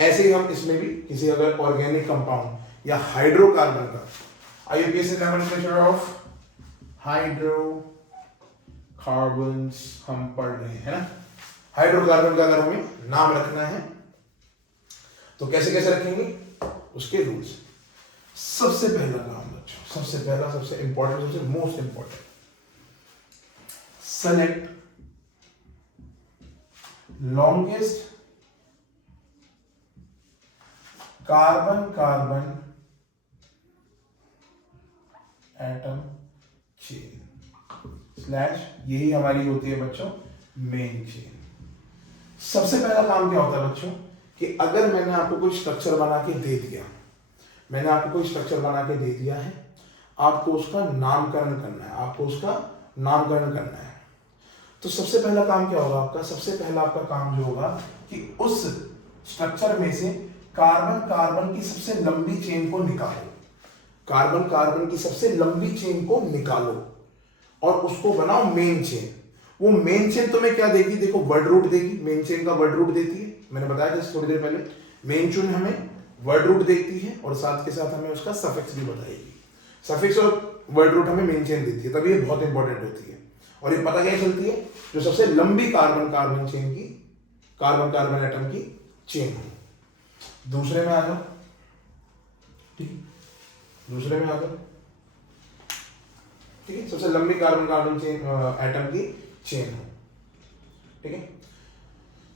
ऐसे ही हम इसमें भी किसी अगर ऑर्गेनिक कंपाउंड या हाइड्रोकार्बन का, IUPAC नॉमेनक्लेचर ऑफ हाइड्रोकार्बन्स हम पढ़ रहे हैं ना। हाइड्रोकार्बन का अगर हमें नाम रखना है तो कैसे कैसे रखेंगे, उसके रूल्स। सबसे पहला काम बच्चों, सबसे इंपॉर्टेंट, सबसे most important, select longest carbon atom chain slash, यही हमारी होती है बच्चों मेन चेन। सबसे पहला काम क्या होता है बच्चों कि अगर मैंने आपको कोई स्ट्रक्चर बना के दे दिया, है, आपको उसका नामकरण करना है, तो सबसे पहला काम क्या होगा आपका, सबसे पहला आपका काम जो होगा कि उस स्ट्रक्चर में से कार्बन कार्बन की सबसे लंबी चेन को निकालो, कार्बन कार्बन की सबसे लंबी चेन को निकालो और उसको बनाओ मेन चेन। वो मेन चेन तुम्हें क्या देगी, देखो वर्ड रूट देगी, मेन चेन का वर्ड रूट देती है, मैंने बताया था थोड़ी देर पहले। मेन चेन हमें वर्ड रूट देखती है और साथ के साथ हमें उसका सफिक्स भी बताएगी। सफिक्स और वर्ड रूट हमें मेन चेन देती है, तभी ये बहुत इंपॉर्टेंट होती है। और ये पता क्या चलती है, जो सबसे लंबी कार्बन कार्बन चेन की, कार्बन कार्बन एटम की चेन है। दूसरे में आ जाओ, ठीक, दूसरे में आ जाओ, ठीक है, सबसे लंबी कार्बन कार्बन चेन एटम की चेन है, ठीक है।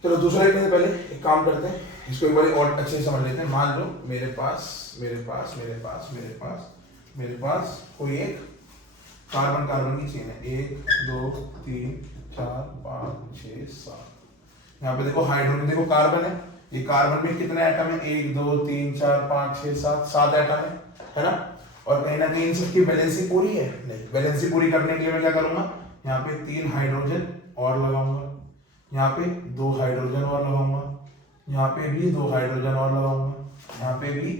चलो दूसरा लिखने से पहले एक काम करते हैं, इसको एक बार और अच्छे से समझ लेते हैं। मान लो मेरे पास कोई एक कार्बन कार्बन की चेन है, 1 2 3 4 5 6 7। यहाँ पे देखो हाइड्रोजन, देखो कार्बन है, ये कार्बन में कितने एटम है, 1 2 3 4 5 6 7, 7 एटम है ना। और कहीं ना कहीं इन सबकी वैलेंसी पूरी है, नहीं, वैलेंसी पूरी करने के लिए मैं क्या करूंगा, यहाँ पे 3 हाइड्रोजन और लगाऊंगा, यहाँ पे 2 हाइड्रोजन और लगाऊंगा, यहाँ पे भी 2 हाइड्रोजन और लगाऊंगा, यहाँ पे भी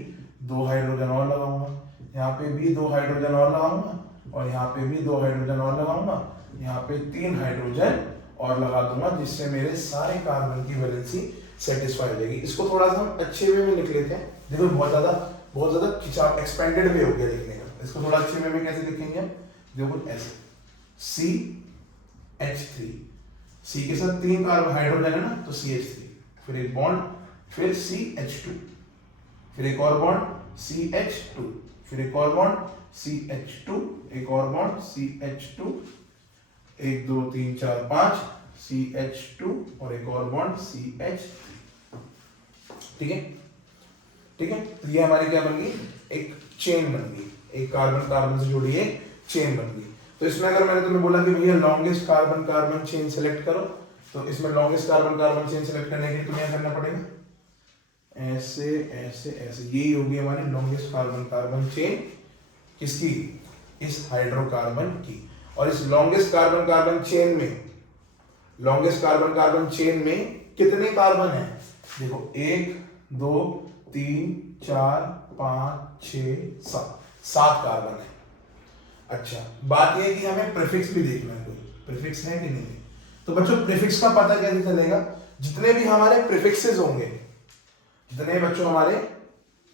2 हाइड्रोजन और लगाऊंगा, यहाँ पे भी 2 हाइड्रोजन और लगाऊंगा, और यहाँ पे भी 2 हाइड्रोजन और लगाऊंगा, यहाँ पे 3 हाइड्रोजन और लगा दूंगा, जिससे मेरे सारे कार्बन की वैलेंसी सेटिस्फाई हो जाएगी। इसको थोड़ा सा हम अच्छे वे में लिख लेते हैं, देखो बहुत ज्यादा खिंचाव एक्सपेंडेड वे हो गया लिखने का। इसको थोड़ा अच्छे वे में कैसे लिखेंगे, देखो ऐसे, CH3, C के साथ 3 कार्बन हाइड्रोजन है ना, तो CH3, फिर एक बॉन्ड, फिर CH2, फिर एक और बॉन्ड CH2, फिर एक और बॉन्ड CH2, एक और बॉन्ड CH2, 1 2 3 4 5 CH2 और एक और बॉन्ड CH3, ठीक है, ठीक है। तो ये हमारी क्या बन गई, एक चेन बन गई, एक कार्बन कार्बन से जुड़ी एक चेन बन गई। तो इसमें अगर मैंने तुम्हें बोला कि भैया longest carbon carbon chain select करो, तो इसमें longest carbon carbon chain select करने के लिए तुम्हें क्या करना पड़ेगा, ऐसे ऐसे ऐसे, यही होगी हमारी लॉन्गेस्ट कार्बन कार्बन चेन, किसकी, इस हाइड्रोकार्बन की। और इस लॉन्गेस्ट कार्बन कार्बन चेन में, लॉन्गेस्ट कार्बन कार्बन चेन में कितने कार्बन है, देखो 1 2 3 4 5 6 7, 7 कार्बन है। अच्छा, बात यह है कि हमें प्रीफिक्स भी देखना है, कोई प्रीफिक्स है कि नहीं। तो बच्चों प्रीफिक्स का पता कैसे चलेगा, जितने भी हमारे प्रीफिक्सेस होंगे, जितने बच्चों हमारे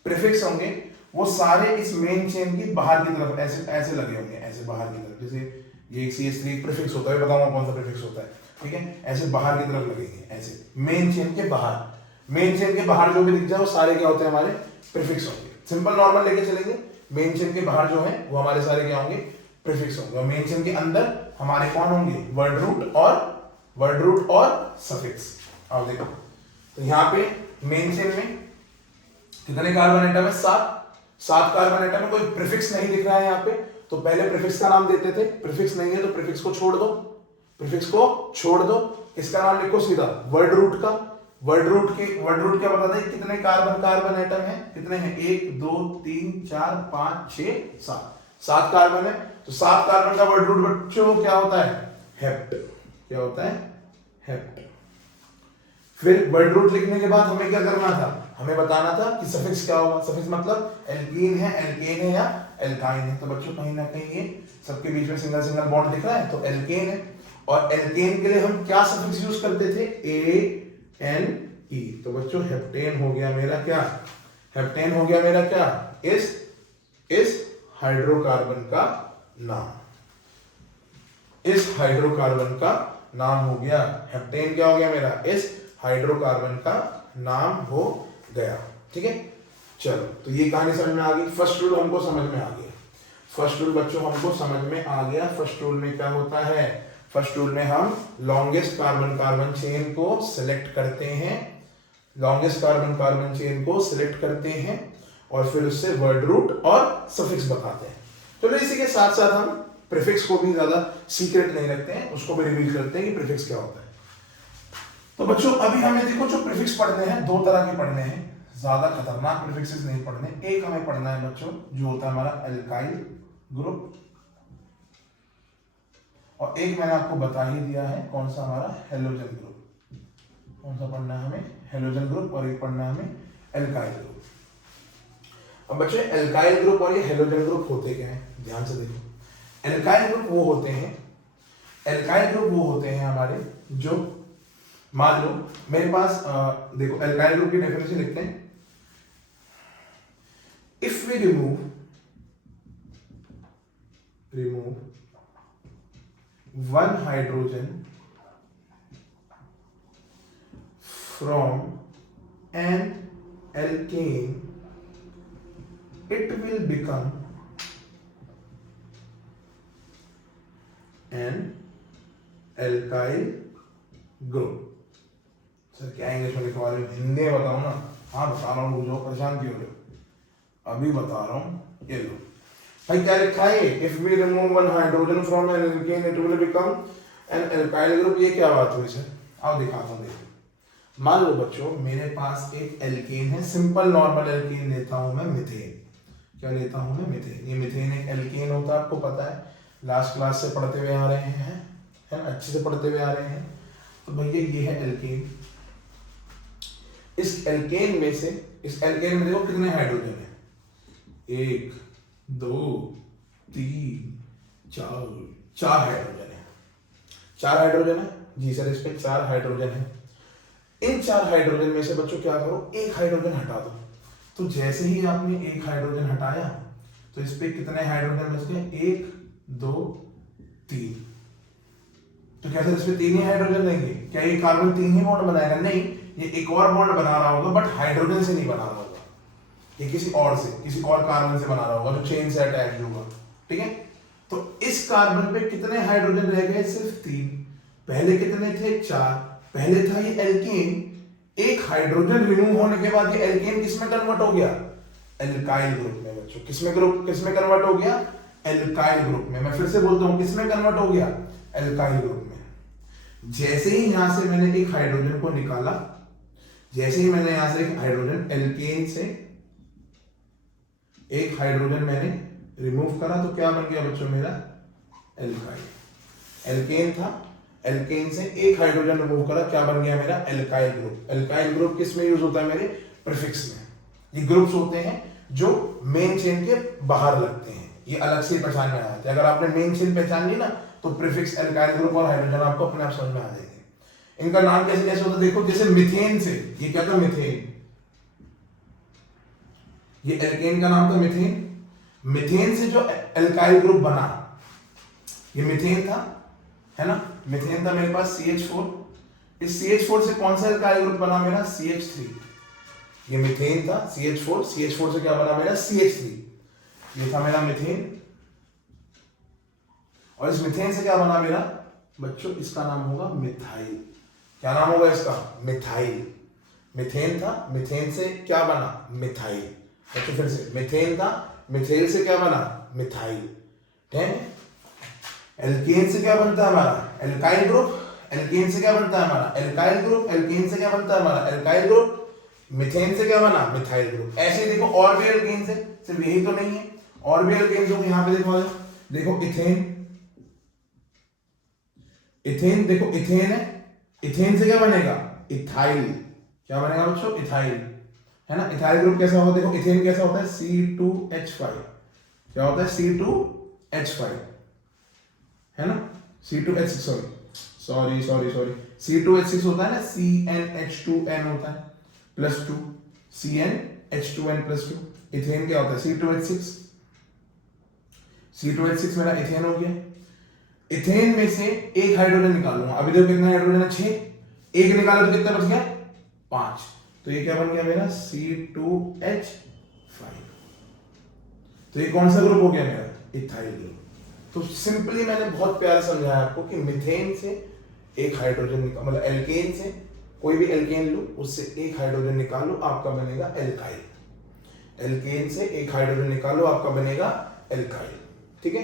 प्रीफिक्स होंगे, वो सारे इस मेन चेन की बाहर की तरफ ऐसे ऐसे लगे होंगे, ऐसे बाहर की तरफ। जैसे ये एक CH3 प्रीफिक्स होता है, बताऊंगा कौन सा प्रीफिक्स होता है, ठीक है, ऐसे बाहर की तरफ लगेंगे, ऐसे मेन चेन के बाहर। मेन चेन के बाहर जो भी दिख जाए वो सारे क्या होते हैं, हमारे प्रीफिक्स होंगे। सिंपल नॉर्मल लेके चलेंगे, मेन चेन के बाहर जो है वो हमारे सारे क्या होंगे, प्रीफिक्स होंगे। और मेन चेन के अंदर हमारे कौन होंगे, वर्ड रूट और सफिक्स। अब देखो, तो यहाँ पे मेन चेन में कितने कार्बन एटम है, 7 कार्बन एटम है। कोई प्रीफिक्स नहीं दिख रहा है यहाँ पे, तो पहले प्रीफिक्स का नाम देते थे, प्रीफिक्स नहीं है तो प्रीफिक्स को छोड़ दो, प्रीफिक्स को छोड़ दो, इसका नाम लिखो सीधा वर्ड रूट का। वर्ड रूट क्या बताता है, कितने कार्बन कार्बन एटम है, कितने हैं, 1 2 3 4 5 6 7 कार्बन है। तो 7 कार्बन का वर्ड रूट बच्चों क्या होता है, हेप्ट। क्या होता है, हेप्ट। फिर वर्ड रूट लिखने के बाद हमें क्या करना था, हमें बताना था कि सफिक्स क्या होगा। सफिक्स मतलब एल्कीन है, एल्केन है या एल्काइन है। तो बच्चों कहीं ना कहीं ये सबके बीच में सिंगल सिंगल बॉन्ड दिख रहा है, तो एल्केन है। और एल्केन के लिए हम क्या सफिक्स यूज करते थे, ANE। तो बच्चों हेप्टेन हो गया मेरा क्या, हेप्टेन हो गया मेरा क्या, इस हाइड्रोकार्बन का नाम, इस हाइड्रोकार्बन का नाम हो गया हेप्टेन। क्या हो गया मेरा, इस हाइड्रोकार्बन का नाम हो गया, ठीक है। चलो, तो ये कहानी समझ में आ गई, फर्स्ट रूल हमको समझ में आ गया। फर्स्ट रूल बच्चों हमको समझ में आ गया। फर्स्ट रूल में क्या होता है, फर्स्ट रूल में हम लॉन्गेस्ट कार्बन कार्बन चेन को सिलेक्ट करते हैं, लॉन्गेस्ट कार्बन कार्बन चेन को सिलेक्ट करते हैं और फिर उससे वर्ड रूट और सफिक्स बताते हैं। चलो, इसी के साथ साथ हम प्रीफिक्स को भी ज्यादा सीक्रेट नहीं रखते हैं, उसको भी रिवील करते हैं कि प्रीफिक्स क्या होता है। तो बच्चों अभी हमें देखो जो प्रीफिक्स पढ़ने हैं, 2 तरह के पढ़ने हैं, ज्यादा खतरनाक प्रीफिक्सेस नहीं पढ़ने। एक हमें पढ़ना है बच्चों जो होता है हमारा एल्काइल ग्रुप, और एक मैंने आपको बता ही दिया है कौन सा हमारा हेलोजन ग्रुप। कौन सा पढ़ना है हमें? Halogen group. और एक पढ़ना है हमें एल्काइल ग्रुप। अब बच्चे एल्काइल ग्रुप और ये हेलोजन ग्रुप होते क्या है, ध्यान से देखो। एल्काइल ग्रुप वो होते हैं, एल्काइल ग्रुप वो होते हैं हमारे जो, मान लो मेरे पास देखो एल्काइल ग्रुप की डेफिनेशन लिखते हैं। If we remove one hydrogen from an alkane, it will become an alkyl group। Sir क्या इंग्लिश में लिखवा रहे हो? हिंदी में बताओ ना। हाँ बता रहा हूँ, बुझो, परेशान क्यों हो रहे हो? अभी बता रहा हूँ, ये लो भाई क्या लिखा है? If we remove one hydrogen from an alkane it will become an alkyl group. ये क्या बात हुई सर? आओ दिखाता हूँ। देखो मान लो बच्चों मेरे पास एक एल्केन है, सिंपल नॉर्मल एल्केन लेता हूँ मैं, मिथेन। क्या लेता हूँ मैं? मिथेन। ये मिथेन एक एल्केन होता है, आपको पता है, लास्ट क्लास से पढ़ते हुए आ रहे हैं, है ना, अच्छे से पढ़ते हुए आ रहे हैं। तो भैया ये है एल्केन। इस एल्केन में से, इस एल्केन में देखो कितने हाइड्रोजन है? 1 2 3 4 हाइड्रोजन है। 4 हाइड्रोजन है जी सर, इस पे 4 हाइड्रोजन है। इन 4 हाइड्रोजन में से बच्चों क्या करो, एक हाइड्रोजन हटा दो। तो जैसे ही आपने एक हाइड्रोजन हटाया तो इस पे कितने हाइड्रोजन बच गए? 1 2 3। तो क्या सर इस पे 3 ही हाइड्रोजन लेंगे? क्या ये कार्बन 3 ही बॉन्ड बनाएगा? नहीं, ये एक और बॉन्ड बना रहा होगा, बट हाइड्रोजन से नहीं बना रहा होगा, ये किसी और से, किसी और कार्बन से बना रहा होगा जो चेन से अटैच होगा। ठीक है, तो इस कार्बन पे कितने हाइड्रोजन रह गए? सिर्फ 3। पहले कितने थे? 4। पहले था ये एल्केन, एक हाइड्रोजन रिमूव होने के बाद ये एल्केन किसमें कन्वर्ट हो गया? एल्काइल ग्रुप में। बच्चों किसमें कन्वर्ट हो गया? एल्काइल ग्रुप में। मैं फिर से बोलता हूं, किसमें कन्वर्ट हो गया? एल्काइल ग्रुप में। जैसे ही यहां से मैंने एक हाइड्रोजन को निकाला, जैसे ही मैंने यहां से एक हाइड्रोजन, एल्केन से एक हाइड्रोजन मैंने रिमूव करा, तो क्या बन गया बच्चों मेरा? एल्काइल। एल्केन था, एल्केन से एक हाइड्रोजन रिमूव करा, क्या बन गया मेरा? Alkyl group. एल्काइल ग्रुप किस में यूज होता है मेरे? प्रीफिक्स में। ये ग्रुप्स होते हैं जो मेन चेन के बाहर लगते हैं, ये अलग से पहचान में आ जाते हैं। अगर आपने मेन चेन पहचान ली ना, तो प्रीफिक्स एल्काइल ग्रुप और हाइड्रोजन आपको अपने आप समझ में आ जाएंगे। इनका नाम कैसे कैसे होता है देखो, जैसे मिथेन से, ये क्या था? मिथेन। ये एल्केन का नाम था मिथेन। मिथेन से जो एल्काइल ग्रुप बना, ये मिथेन था, है ना, मिथेन था मेरे पास CH4। इस CH4 से कौन सा एल्काइल ग्रुप बना मेरा? CH3। ये मिथेन था CH4, CH4 से क्या बना मेरा? CH3। ये था मेरा मिथेन, और इस मिथेन से क्या बना मेरा बच्चों? इसका नाम होगा मिथाइल। क्या नाम होगा इसका? मिथाइल। मिथेन था, मिथेन से क्या बना? मिथाइल। तो फिर से मिथेन था, मिथाइल से क्या बना? मिथाइल। ठीक है, एल्केन से क्या बनता है हमारा? Alkyl group. एल्केन से क्या बनता है हमारा? Alkyl group. एल्केन से क्या बनता है हमारा? Alkyl group. मिथेन से क्या बना? Methyl group. ऐसे ही देखो और भी एल्केन से, सिर्फ यही तो नहीं है, और भी एल्केन को यहाँ पे देखो, देखो इथेन। इथेन देखो, इथेन है, इथेन से क्या बनेगा? इथाइल। क्या बनेगा बच्चों? इथाइल, है ना। इथाइल ग्रुप कैसा होता है? देखो इथेन कैसा होता है? C2H5। क्या होता है? C2H5, है ना, C2H6, सॉरी C2H6 होता है ना, CnH2n होता है +2, CnH2n+2। इथेन क्या होता है? C2H6। C2H6 मेरा इथेन हो गया। इथेन में से एक हाइड्रोजन निकालूंगा, अभी देखो कितना हाइड्रोजन है? 6। एक निकाला तो कितना बच गया? 5। तो ये क्या बन गया मेरा? C2H5। तो ये कौन सा ग्रुप हो गया मेरा? Ethyl group. तो सिंपली मैंने बहुत प्यार समझाया आपको कि मिथेन से एक हाइड्रोजन निकाल, मतलब एल्केन से कोई भी एल्केन लो, उससे एक हाइड्रोजन निकालो, आपका बनेगा एल्काइल। एल्केन से एक हाइड्रोजन निकालो, आपका बनेगा एल्काइल। ठीक है,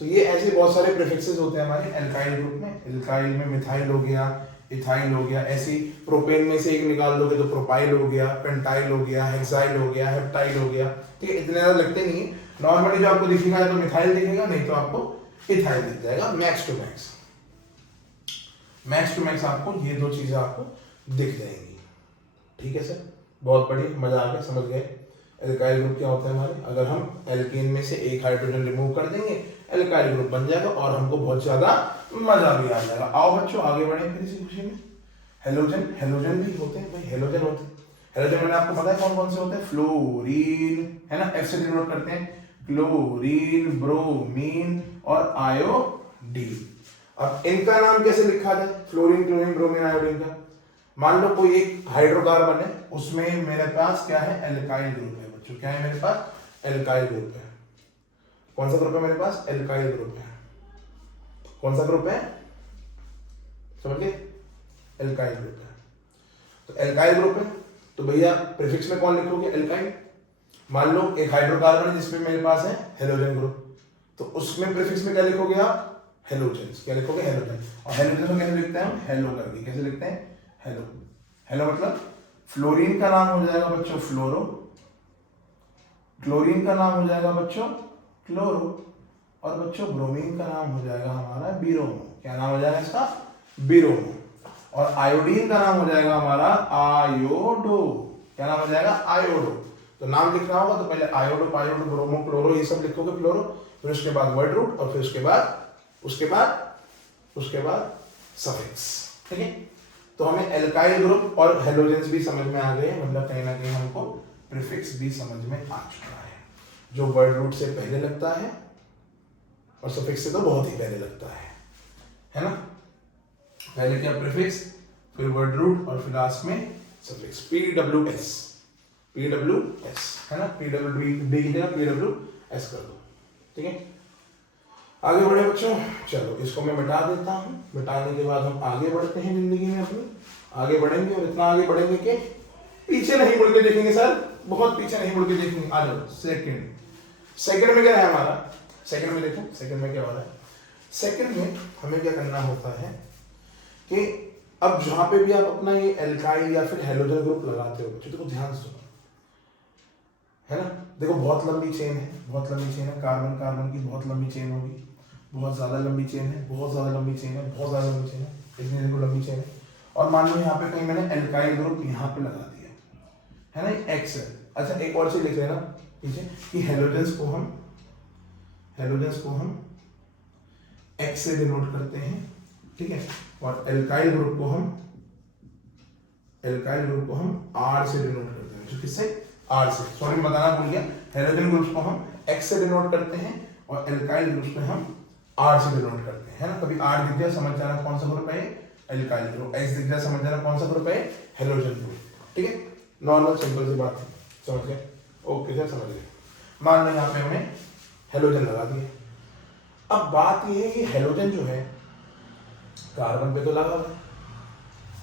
तो ये ऐसे बहुत सारे प्रीफिक्सेस होते हैं हमारे एल्काइल ग्रुप में। एल्काइल में मिथाइल हो गया, इथाइल हो गया, ऐसे प्रोपेन में से एक निकाल दोगे तो प्रोपाइल हो गया, पेंटाइल हो गया, हेक्साइल हो गया, हेप्टाइल हो गया। ठीक है, इतने ज्यादा लगते नहीं है, नॉर्मली जो आपको दिखेगा या तो मिथाइल दिखेगा, नहीं तो आपको इथाइल दिख जाएगा max to max. Max to max आपको ये दो चीजें आपको दिख जाएंगी। ठीक है सर, बहुत बढ़िया, मजा आ गया, समझ गए। एल्काइल ग्रुप क्या होता है हमारे, अगर हम एल्केन में से एक हाइड्रोजन रिमूव कर देंगे एल्काइल ग्रुप बन जाएगा और हमको बहुत ज्यादा मजा भी आ जाएगा। आओ बच्चों आगे बढ़े फिर इसी खुशी में। हेलोजन, हेलोजन भी होते हैं भाई, हेलोजन होते हैं। हेलोजन मैंने आपको पता है कौन कौन से होते हैं, फ्लोरीन है ना, एफ से डिनोट करते हैं, क्लोरीन, ब्रोमीन और आयोडीन। अब इनका नाम कैसे लिखा जाए, फ्लोरीन, क्लोरीन, ब्रोमीन, आयोडीन का। मान लो कोई एक हाइड्रोकार्बन है, उसमें मेरे पास क्या है, एल्काइल ग्रुप है बच्चों। क्या है मेरे पास, एल्काइल ग्रुप है। कौन सा ग्रुप है मेरे पास, एल्काइल ग्रुप है। कौन सा ग्रुप है, समझ गए, एल्काइल ग्रुप है। तो एल्काइल ग्रुप है तो भैया प्रीफिक्स में कौन लिखोगे, एल्काइल। मान लो एक हाइड्रोकार्बन है जिसमें मेरे पास है हेलोजन ग्रुप, तो उसमें प्रीफिक्स में क्या लिखोगे आप, हेलोजन। क्या लिखोगे, हेलोजन। और हेलोजन को कैसे लिखते हैं हम, हेलो करके। कैसे लिखते हैं, हेलो। हेलो मतलब फ्लोरीन का नाम हो जाएगा बच्चों फ्लोरो, क्लोरीन का नाम हो जाएगा बच्चों क्लोरो, और बच्चों ब्रोमीन का नाम हो जाएगा हमारा बीरोमो। क्या नाम हो जाएगा इसका, बीरोमो। और आयोडीन का नाम हो जाएगा हमारा आयोडो। क्या नाम हो जाएगा, आयोडो। तो नाम लिखना होगा तो पहले आयोडो, पायोडो, ब्रोमो, क्लोरो ये सब लिखोगे फ्लोरो, फिर उसके बाद वर्ड रूट, और फिर उसके बाद सफिक्स। ठीक है, तो हमें एल्काइल ग्रुप और हेलोजेंस भी समझ में आ गए, मतलब कहीं ना कहीं हमको प्रीफिक्स भी समझ में आ चुका है, जो वर्ड रूट से पहले लगता है और सफिक्स से तो बहुत ही पहले लगता है ना। पहले क्या, प्रीफिक्स, फिर वर्ड रूट, और फिर लास्ट में सफिक्स। PWS, PWS है ना, PWS कर दो। ठीक है, आगे बढ़े बच्चों। चलो इसको मैं मिटा देता हूँ, मिटाने के बाद हम आगे बढ़ते हैं जिंदगी में अपनी। आगे बढ़ेंगे और इतना आगे बढ़ेंगे कि पीछे नहीं मुड़ के देखेंगे सर, बहुत पीछे नहीं मुड़ के देखेंगे। आ जाओ सेकंड में क्या है हमारा, सेकंड में देखो, सेकंड में क्या हो रहा है। सेकंड में हमें क्या करना होता है कि अब जहां पे भी आप अपना ये एल्काइल या फिर हेलोजन ग्रुप लगाते हो बच्चों, देखो ध्यान से सुनो, है ना। देखो बहुत लंबी चेन है, बहुत लंबी चेन है, कार्बन कार्बन की बहुत लंबी चेन होगी, बहुत ज्यादा लंबी चेन है, बहुत ज्यादा लंबी चेन है, बहुत ज्यादा लंबी चेन है, इतनी देखो लंबी चेन है। और मान लो यहाँ पे कहीं मैंने एल्काइल ग्रुप यहाँ पे लगा दिया है ना, एक्स है। अच्छा एक और चीज लिख लेना पीछे कि हेलोजेंस को हम एक्स से डिनोट करते हैं, ठीक है, और एल्काइल ग्रुप को हम आर से डिनोट करते हैं। जो किससे, आर से, सॉरी मैं बताना भूल गया, हेलोजन ग्रुप्स को हम एक्स से डिनोट करते हैं और एल्काइल ग्रुप्स में हम आर से डिनोट करते हैं, है ना। कभी आर दिख जाए समझ जाना कौन सा ग्रुप है, एल्काइल ग्रुप। एक्स दिख जाए समझ जाना कौन सा ग्रुप है, हेलोजन ग्रुप। ठीक है, नॉर्मल सिंपल सी बात है, समझ गए, ओके सर समझ गए। मान लो यहाँ पे हमने हेलोजन लगा दिए। अब बात ये है कि हेलोजन जो है कार्बन पे तो लगा हुआ है,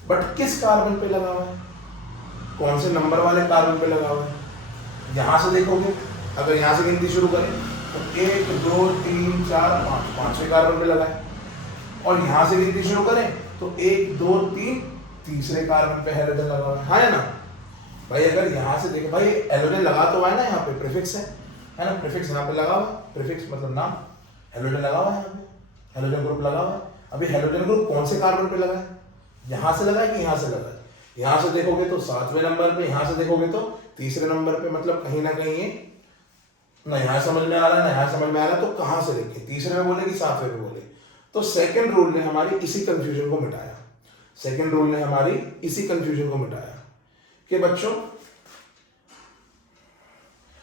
बट किस कार्बन पे लगा हुआ है, कौन से नंबर वाले कार्बन पे लगा हुआ है। यहां से देखोगे, अगर यहां से गिनती शुरू करें तो 1 2 3 4 5, पांचवें कार्बन पे लगा है। और यहां से गिनती शुरू करें तो 1 2 3 तीसरे कार्बन पे हेलोजन लगा हुआ है ना भाई। अगर यहां से देखें भाई, हेलोजन लगा तो हुआ है ना, यहाँ पे प्रीफिक्स है ना, प्रीफिक्स यहाँ पे लगा हुआ है, प्रीफिक्स मतलब नाम, हेलोजन लगा हुआ है यहाँ पे, हेलोजन ग्रुप लगा हुआ है। अभी हेलोजन ग्रुप कौन से कार्बन पे लगा है, यहां से लगा है कि यहां से लगा है। यहां से देखोगे तो 7वें नंबर पे, यहां से देखोगे तो तीसरे नंबर पे, मतलब कहीं ना कहीं ये ना यहाँ समझ में आ रहा है ना यहाँ समझ में आ रहा है, तो कहां से देखें, तीसरे में बोले कि 7वें में बोले। तो सेकंड रूल ने हमारी इसी कंफ्यूजन को मिटाया, सेकंड रूल ने हमारी इसी कंफ्यूजन को मिटाया कि बच्चों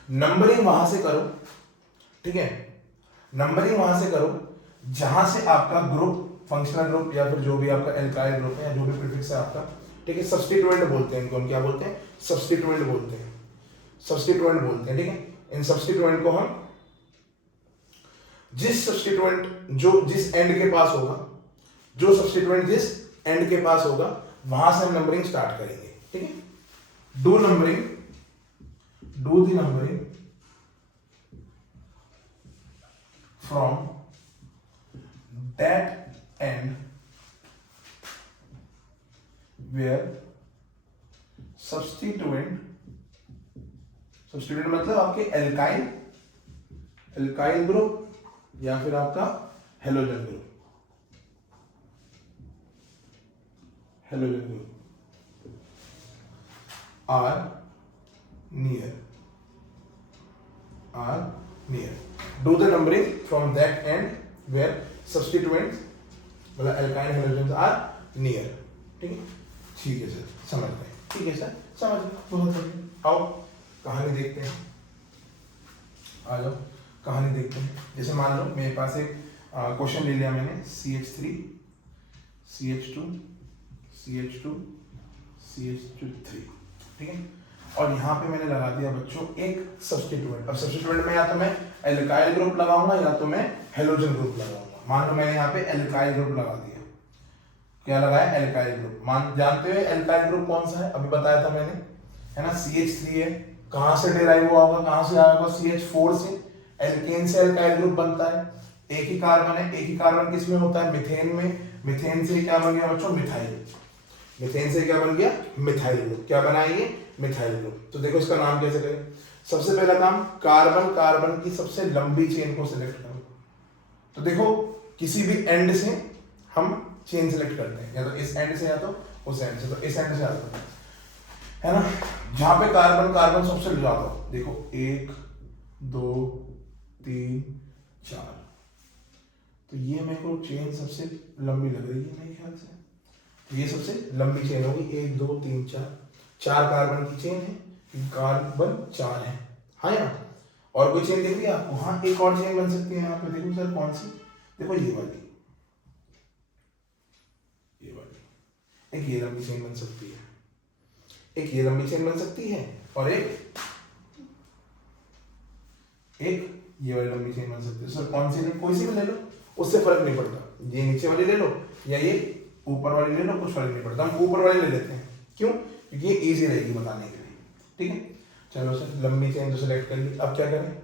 नंबरिंग वहां से करो, ठीक है, नंबरिंग वहां से करो जहां से आपका ग्रुप, फंक्शनल ग्रुप या फिर जो भी आपका एल्काइल ग्रुप है या जो भी प्रीफिक्स है आपका, ठीक है, सब्स्टिट्यूएंट बोलते हैं इनको, हम क्या बोलते हैं, सब्स्टिट्यूएंट बोलते हैं, सब्स्टिट्यूएंट बोलते हैं, ठीक है। इन सब्स्टिट्यूएंट को हम जिस सब्स्टिट्यूएंट जो जिस एंड के पास होगा, जो सब्स्टिट्यूएंट जिस एंड के पास होगा वहां से हम नंबरिंग स्टार्ट करेंगे, ठीक है। Do the numbering from that and where substituent मतलब आपके एल्काइल ग्रुप या फिर आपका halogen group, halogen group are near, do the numbering from that end where substituents मतलब alkyne halogens are near। ठीक है, ठीक है सर, समझ गए, ठीक है सर, समझ गए, बहुत बढ़िया। आओ कहानी देखते हैं, आ जाओ कहानी देखते हैं। जैसे मान लो मेरे पास एक क्वेश्चन ले लिया मैंने, CH3 CH2 CH2 CH3, ठीक है, और यहाँ पे मैंने लगा दिया बच्चों एक सब्स्टिट्यूएंट। अब सब्स्टिट्यूएंट में या तो मैं एल्काइल ग्रुप लगाऊंगा या तो मैं हेलोजन ग्रुप लगाऊंगा। मान लो मैंने यहाँ पे एल्काइल ग्रुप लगा दिया, क्या लगाया, एल्काइल ग्रुप। मान जानते हो एल्काइल ग्रुप कौन सा है, अभी बताया था मैंने, है ना, CH3 है। कहाँ से डिराइव हुआ होगा, कहाँ से आएगा, CH4 से। एल्केन से एल्काइल ग्रुप बनता है, एक ही कार्बन है, एक ही कार्बन किस में होता है, मिथेन में। मिथेन से क्या बन गया बच्चों, मिथाइल। मिथेन से क्या बन गया, मिथाइल ग्रुप। क्या बनाएंगे, मिथाइल ग्रुप। तो देखो इसका नाम कैसे करें। सबसे पहला काम, कार्बन कार्बन की सबसे लंबी चेन को सिलेक्ट करो। तो देखो किसी भी एंड से हम चेन सिलेक्ट करते हैं, या तो इस एंड से या तो उस एंड से। तो इस एंड से आता है ना, जहां पे कार्बन कार्बन सबसे ज्यादा हो। देखो 1 2 3 4, तो ये मेरे को चेन सबसे लंबी लग रही है मेरे ख्याल से। ये सबसे लंबी चेन होगी, 1 2 3 4, 4 कार्बन की चेन है, कार्बन 4 है, हाँ या ना। और कोई चेन दिख रही है आपको, हाँ एक और चेन बन सकती है यहाँ पे। देखो सर कौन सी, देखो ये वाली, ये वाली। एक ये लंबी चेन बन सकती है, एक ये लंबी चेन बन सकती है, और एक ये वाली लंबी चेन बन सकती है। सर कौन सी, कोई सी भी ले लो, उससे फर्क नहीं पड़ता। ये नीचे वाली ले लो या ये ऊपर वाली ले लो, कुछ फर्क नहीं पड़ता। हम ऊपर वाली ले लेते हैं, क्यों, क्योंकि ये इजी रहेगी बताने के लिए। ठीक है, चलो सर लंबी चेन तो सिलेक्ट कर ली। अब क्या करें,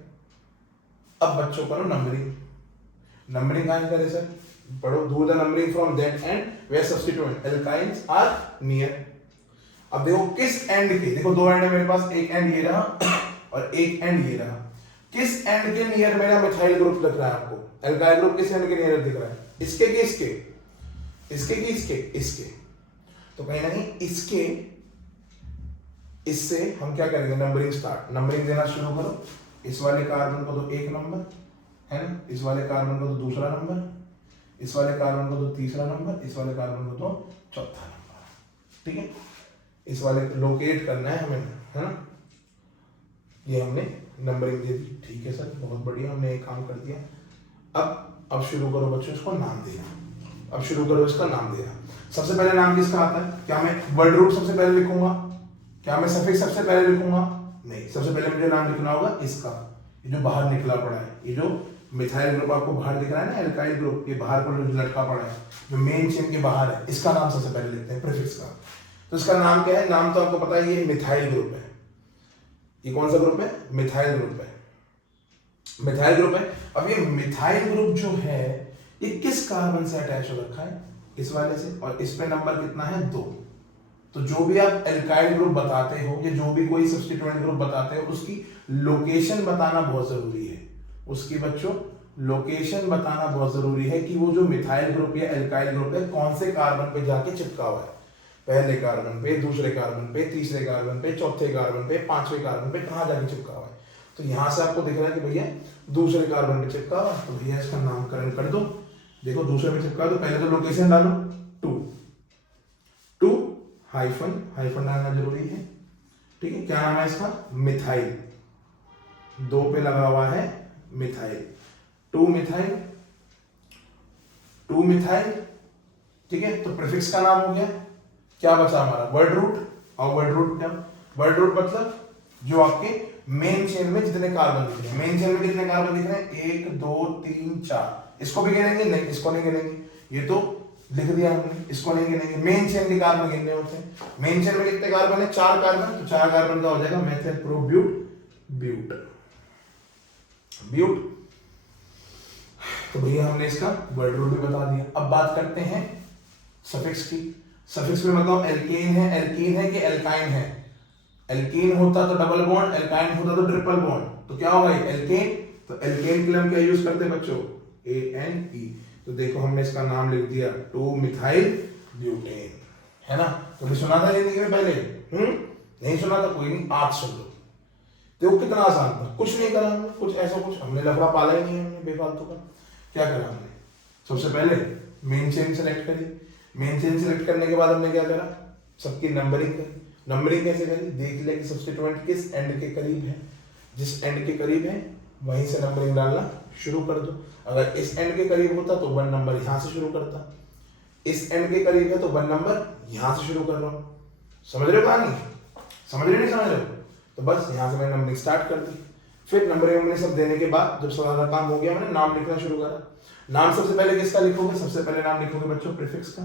अब बच्चों करो नंबरिंग। नंबरिंग कहाँ करें सर, पढ़ो, do the numbering from that end where substituent alkynes are near. अब देखो किस एंड के, देखो दो एंड है मेरे पास, एक एंड ये रहा और एक एंड ये रहा। किस एंड के नियर मेरा मिथाइल ग्रुप दिख रहा है आपको, एल्काइल ग्रुप किस एंड के नियर दिख रहा है, इसके कि इसके, इसके कि इसके, इसके। तो कहीं ना कहीं इसके, इससे हम क्या करेंगे, नंबरिंग स्टार्ट, नंबरिंग देना शुरू करो। इस वाले कार्बन को तो 1 नंबर है ना, इस वाले कार्बन को तो दूसरा नंबर, इस वाले कार्बन को तो तीसरा नंबर, इस वाले कार्बन को तो चौथा नंबर। ठीक है, इस वाले लोकेट करना है हमें, है ना। ये हमने नंबरिंग दे दी, ठीक है सर, बहुत बढ़िया, हमने एक काम कर दिया। अब शुरू करो बच्चों इसको नाम देना। अब शुरू करो इसका नाम देना। सबसे पहले नाम किसका आता है, क्या मैं वर्ड रूट सबसे पहले लिखूंगा, क्या मैं सफिक्स सबसे पहले लिखूंगा, नहीं, सबसे पहले मुझे नाम लिखना होगा इसका, ये जो बाहर निकला पड़ा है, ये जो मिथाइल ग्रुप आपको बाहर दिख रहा है ना, एल्काइल ग्रुप, ये बाहर पर जो लटका पड़ा है, जो मेन चेन के बाहर है, इसका नाम सबसे पहले लिखते हैं, प्रीफिक्स का। तो इसका नाम क्या है, नाम तो आपको पता है, ये मिथाइल ग्रुप है। ये कौन सा ग्रुप है, मिथाइल ग्रुप है, मिथाइल ग्रुप है। अब ये मिथाइल ग्रुप जो है ये किस कार्बन से अटैच हो रखा है, इस वाले से, और इस पे नंबर कितना है, 2। तो जो भी आप एल्काइल ग्रुप बताते हो या जो भी कोई सब्स्टिट्यूएंट ग्रुप बताते हो, उसकी लोकेशन बताना बहुत जरूरी है। उसकी बच्चों लोकेशन बताना बहुत जरूरी है कि वो जो मिथाइल ग्रुप या एल्काइल ग्रुप है कौन से कार्बन पे जाके चिपका हुआ है, पहले कार्बन पे, दूसरे कार्बन पे, तीसरे कार्बन पे, चौथे कार्बन पे, पांचवें कार्बन पे कहाँ जाके चिपका हुआ है। तो यहां से आपको दिख रहा है कि भैया दूसरे कार्बन पे चिपका हुआ, तो भैया इसका नामकरण कर दो। देखो दूसरे में चिपका दो, पहले तो लोकेशन डालो 2 हाइफन डालना जरूरी है। ठीक है, क्या नाम है इसका, मिथाइल, 2 पे लगा हुआ है मिथाइल, 2 मिथाइल। ठीक है, तो प्रीफिक्स का नाम हो गया, क्या बचा हमारा, वर्ड रूट। और वर्ड रूट क्या, वर्ड रूट मतलब जो आपके मेन चेन में जितने कार्बन दिख रहे हैं, मेन चेन में कितने कार्बन दिख रहे हैं, 1 2 3 4। इसको भी गिनेंगे, नहीं इसको नहीं गिनेंगे, ये तो लिख दिया हमने, इसको नहीं गिनेंगे। मेन चेन के कार्बन गिनने होते हैं। मेन चेन में कितने कार्बन है, 4 कार्बन, तो 4 कार्बन का हो जाएगा मेथिल प्रोब्यूट, ब्यूट। तो भैया हमने इसका वर्ड रूट भी बता दिया। अब बात करते हैं सफिक्स की। सफिक्स में मतलब एल्केन है कि एल्काइन है। एल्कीन होता तो डबल बॉन्ड, एल्काइन होता तो ट्रिपल बॉन्ड। तो क्या होगा एल्केन, तो एल्केन के लिए हम क्या यूज करते हैं बच्चों, ANE। तो देखो हमने इसका नाम लिख दिया 2 मिथाइल ब्यूटेन, है ना। तो सुना था जिंदगी में पहले? नहीं सुना था, कोई नहीं, आज सुन लो। देखो कितना आसान था, कुछ नहीं करा हमने, कुछ ऐसा कुछ हमने लफड़ा पाला ही नहीं है हमने बेफालतू का। क्या करा हमने? सबसे पहले मेन चेन सेलेक्ट करी। मेन चेन सेलेक्ट करने के बाद हमने क्या करा? सबकी नंबरिंग करी। नंबरिंग कैसे करी? देख लिया कि सब्स्टिट्यूएंट किस एंड के करीब है, जिस एंड के करीब है वहीं से नंबरिंग डालना शुरू कर दो। अगर इस एंड के करीब होता तो 1 नंबर यहाँ से शुरू करता, इस एंड के करीब है तो 1 नंबर यहाँ से शुरू कर रहा हूँ। समझ रहे हो कहानी? समझ रहे हो नहीं समझ रहे हो? तो बस यहाँ से मैंने नंबरिंग स्टार्ट कर दी। फिर नंबरिंग सब देने के बाद जब सारा काम हो गया, मैंने नाम लिखना शुरू करा। नाम सबसे पहले किसका लिखोगे? सबसे पहले नाम लिखोगे बच्चों प्रीफिक्स का,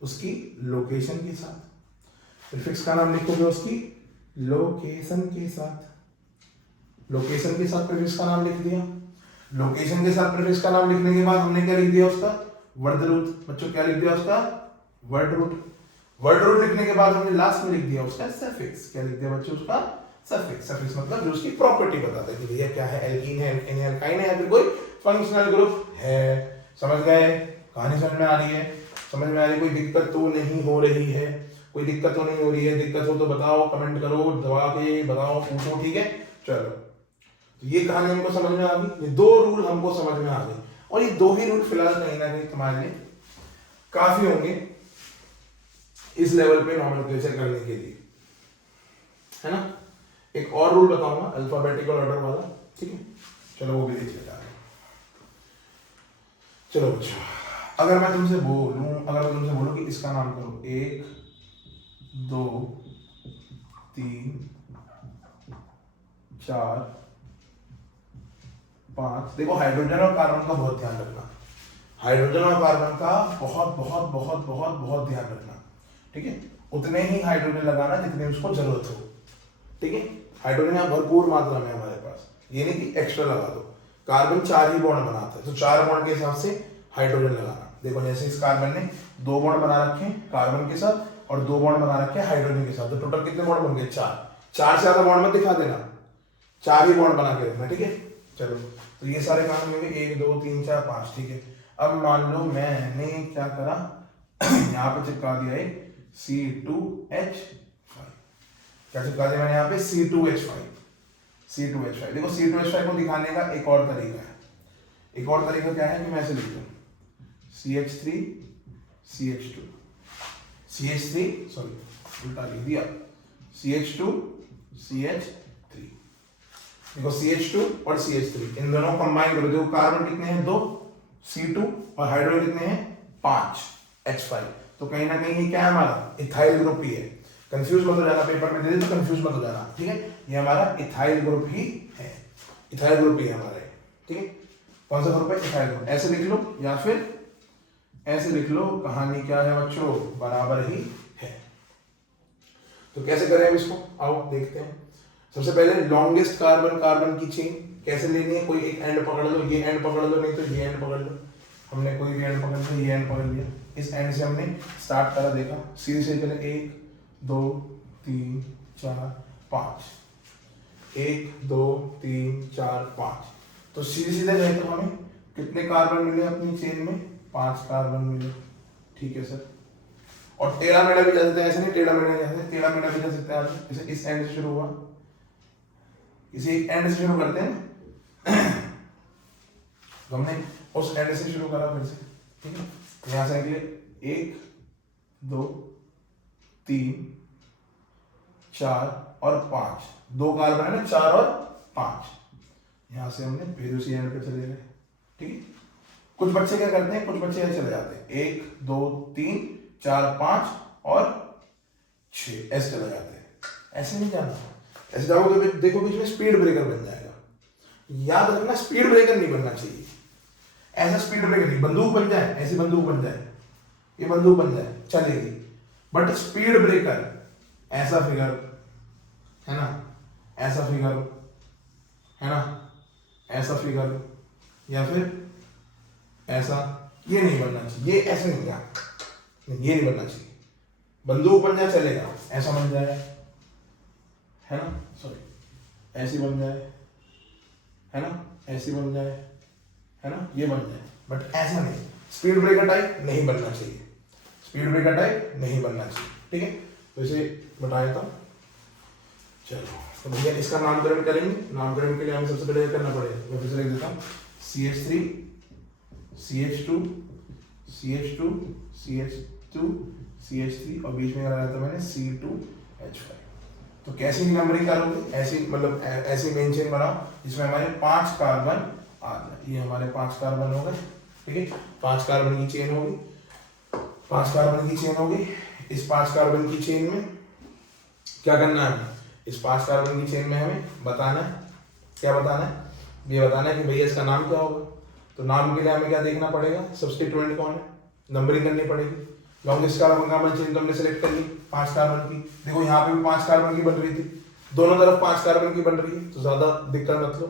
उसकी लोकेशन के साथ। प्रीफिक्स का नाम लिखोगे उसकी लोकेशन के साथ। लोकेशन के साथ प्रीफिक्स का नाम लिख दिया। लोकेशन के साथ प्रीफिक्स का नाम लिखने के बाद हमने क्या लिख दिया? उसका वर्ड रूट। बच्चों क्या लिख दिया? उसका वर्ड रूट। वर्ड रूट लिखने के बाद हमने लास्ट में लिख दिया उसका सफिक्स। क्या लिख दिया बच्चों? उसका सफिक्स। सफिक्स मतलब जो उसकी प्रॉपर्टी बताता है कि भैया क्या है, एल्कीन है, एल्काइन है, या फिर कोई फंक्शनल ग्रुप है। समझ गए? कहानी समझ में आ रही है? समझ में आ रही है? कोई दिक्कत तो नहीं हो रही है? कोई दिक्कत तो नहीं हो रही है? दिक्कत हो तो बताओ, कमेंट करो, दबा के बताओ, पूछो, ठीक है। चलो, तो ये कहानी हमको समझ में आ गई, ये 2 रूल हमको समझ में आ गए, और ये 2 ही रूल फिलहाल कहीं ना कहीं तुम्हारे लिए काफी होंगे इस लेवल पे नॉमेनक्लेचर करने के लिए, है ना। एक और रूल बताऊंगा अल्फाबेटिकल ऑर्डर वाला, ठीक है। चलो वो भी देख लेते हैं। चलो बच्चों, अगर मैं तुमसे बोलूं कि इसका नाम करो 1 2 3 4 5, देखो हाइड्रोजन और कार्बन का बहुत ध्यान रखना। हाइड्रोजन और कार्बन का बहुत बहुत बहुत बहुत बहुत ध्यान रखना, ठीक है। उतने ही हाइड्रोजन लगाना जितने उसको जरूरत हो, ठीक है। हाइड्रोजन यहाँ भरपूर मात्रा में हमारे पास, ये नहीं कि एक्स्ट्रा लगा दो। कार्बन 4 ही बॉन्ड बनाता है, तो 4 बॉन्ड के हिसाब से हाइड्रोजन लगाना। देखो जैसे इस कार्बन ने 2 बॉन्ड बना रखे हैं कार्बन के साथ और 2 बॉन्ड बना रखे हैं हाइड्रोजन के साथ, तो टोटल कितने बॉन्ड बन गए? 4। 4 से ज्यादा बॉन्ड मत दिखा देना, 4 ही बॉन्ड बना के रखना, ठीक है। चलो, तो ये सारे काम में 1 2 3 4 5, ठीक है। अब मान लो मैंने क्या करा, यहाँ पे चिपका दिया एक C2H5। क्या चिपका दिया मैंने यहाँ पे? C2H5। C2H5, देखो C2H5 को दिखाने का एक और तरीका है। एक और तरीका क्या है कि मैं ऐसे लिख दूं CH3 CH2 CH3, सॉरी उल्टा लिख दिया, CH2 CH3। देखो CH2 और CH3 इन दोनों कंबाइन करो, देखो कार्बन कितने हैं? 2 C2 और हाइड्रोजन कितने हैं? 5 H5। तो कहीं ना कहीं ये क्या है? हमारा इथाइल ग्रुप ही है। कंफ्यूज मत हो जाना, पेपर में दे दे तो कंफ्यूज मत हो जाना, ठीक है। ये हमारा इथाइल ग्रुप ही है, इथाइल ग्रुप ही है हमारा, ठीक है। कौन सा ग्रुप है? Ethyl group. ऐसे लिख लो या फिर ऐसे लिख लो, कहानी क्या है बच्चों? बराबर ही है। तो कैसे करें अब इसको? आओ देखते हैं। सबसे पहले लॉन्गेस्ट कार्बन की चेन कैसे लेनी है? कोई एक एंड पकड़ लो, ये एंड पकड़ लो, नहीं तो ये एंड पकड़ लो। हमने कोई भी एंड पकड़ लिया, ये एंड पकड़ लिया, इस एंड से हमने स्टार्ट करा, देखा सीधे से चले 1 2 3 4 5, 1 2 3 4 5। तो सीधे सीधे गए तो हमें कितने कार्बन मिले अपनी चेन में? 5 कार्बन मिले, ठीक है सर। और टेढ़ा मेढ़ा भी जा सकते हैं, ऐसे नहीं टेढ़ा मेढ़ा जा सकते, टेढ़ा मेढ़ा भी जा सकता है। जैसे इस एंड से शुरू हुआ, इसे एंड से शुरू करते हैं, तो हमने उस एंड से शुरू करा फिर से, ठीक है। यहां से निकले 1 2 3 4 और 5, 2 कार्बन है ना, 4 और 5। यहां से हमने फिर उसी एंड पे चले गए, ठीक है। कुछ बच्चे क्या करते हैं? कुछ बच्चे ऐसे चले जाते हैं 1 2 3 4 5 और 6, ऐसे चले जाते हैं। ऐसे नहीं जाना, ऐसे जाओगे देखो बीच में स्पीड ब्रेकर बन जाएगा। याद रखना, स्पीड ब्रेकर नहीं बनना चाहिए। ऐसा स्पीड ब्रेकर नहीं, बंदूक बन जाए, ऐसी बंदूक बन जाए, ये बंदूक बन जाए चलेगी, बट स्पीड ब्रेकर ऐसा फिगर है ना, ऐसा फिगर है ना, ऐसा फिगर या फिर ऐसा, ये नहीं बनना चाहिए। ये ऐसे नहीं, ये नहीं बनना चाहिए। बंदूक बन जाए चलेगा, ऐसा बन जाए, है ना, सॉरी ऐसी बन जाए, है ना, ऐसी बन जाए, है ना, ये बन जाए, बट ऐसा नहीं। स्पीड ब्रेकर टाइप नहीं बनना चाहिए, स्पीड ब्रेकर टाइप नहीं बनना चाहिए, ठीक है। तो इसे बता देता हूँ। चलो तो भैया इसका नामकरण करेंगे, नामकरण के लिए हमें सबसे पहले करना पड़ेगा, मैं फिर से लिख देता हूँ CH3 CH2 CH2 CH2 CH3 और बीच में लगाया था मैंने C2H5। तो कैसी नंबरिंग करोगे, ऐसी मतलब ऐसी मेन चेन बनाओ जिसमें हमारे 5 कार्बन आ जाए। ये हमारे 5 कार्बन हो गए, ठीक है, 5 कार्बन की चेन होगी, 5 कार्बन की चेन होगी। इस 5 कार्बन की चेन में क्या करना है, इस 5 कार्बन की चेन में हमें बताना है, क्या बताना है, ये बताना है कि भैया इसका नाम क्या होगा। तो नाम के लिए हमें क्या देखना पड़ेगा, सब्स्टिट्यूएंट कौन है, नंबरिंग करनी पड़ेगी। लॉन्गेस्ट कार्बन चेन तो हमने सेलेक्ट कर ली 5 कार्बन की, देखो यहाँ पे भी 5 कार्बन की बन रही थी, दोनों तरफ 5 कार्बन की बन रही है, तो ज्यादा दिक्कत मत लो,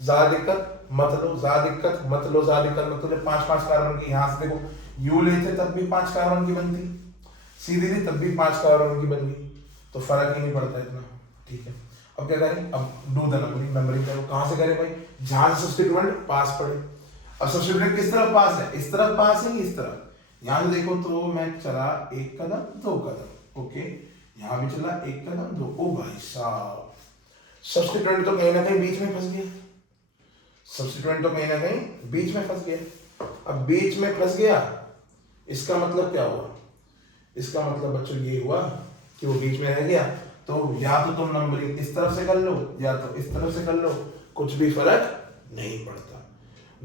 ज्यादा दिक्कत मत लो, ज्यादा दिक्कत मत लो, ज्यादा दिक्कत मत लो। 5 कार्बन की यहाँ से देखो यू लेते तब भी 5 कार्बन की बनती, सीधी ली तब भी 5 कार्बन की बन गई, तो फर्क ही नहीं पड़ता इतना, ठीक है। अब क्या करें, अब डू द नंबरिंग करो। कहाँ से करें भाई, जहां से सब्स्टिट्यूएंट पास पड़े। अब सब्स्टिट्यूएंट किस तरफ पास है, इस तरफ पास है, इस तरफ। यहाँ से देखो तो मैं चला 1 कदम 2 कदम, ओके, यहाँ भी चला 1 कदम 2, ओ भाई साहब सब्स्टिट्यूएंट तो कहीं ना कहीं बीच में फंस गया, सब्स्टिट्यूएंट तो कहीं ना कहीं बीच में फंस गया। अब बीच में फंस गया, इसका मतलब क्या हुआ, इसका मतलब बच्चों ये हुआ कि वो बीच में रह गया। तो या तो तुम नंबरिंग इस तरफ से कर लो या तो इस तरफ से कर लो, कुछ भी फर्क नहीं पड़ता।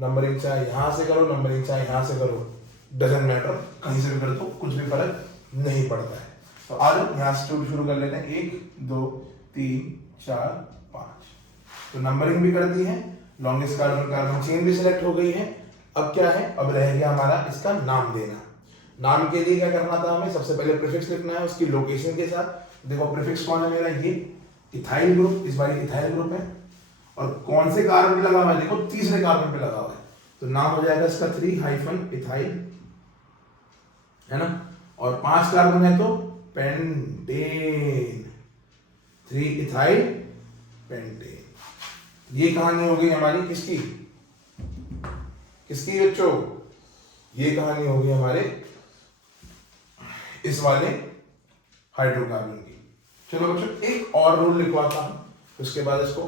नंबरिंग चाहे यहां से करो, नंबरिंग चाहे यहां से करो, डजंट मैटर, कहीं से भी कर दो, कुछ भी फर्क नहीं पड़ता है। तो आ जाओ यहाँ से शुरू कर लेते हैं, 1 2 3 4 5। तो नंबरिंग भी कर दी है, लॉन्गेस्ट कार्बन चेन भी सिलेक्ट हो गई है। अब क्या है, अब रह गया हमारा इसका नाम देना। नाम के लिए क्या करना था हमें, सबसे पहले प्रीफिक्स लिखना है उसकी लोकेशन के साथ। देखो प्रीफिक्स कौन है मेरा, ये इथाइल ग्रुप, इस बार इथाइल ग्रुप है, और कौन से कार्बन पे लगा हुआ है, देखो तीसरे कार्बन पे लगा हुआ है, तो नाम हो जाएगा इसका 3 इथाइल, है ना। और 5 कार्बन है तो पेंटेन, 3 इथाइल पेंटेन। ये कहानी हो गई हमारी किसकी, किसकी बच्चों, ये कहानी होगी हमारे इस वाले हाइड्रोकार्बन की। चलो बच्चों एक और रूल लिखवाता हूं, उसके बाद इसको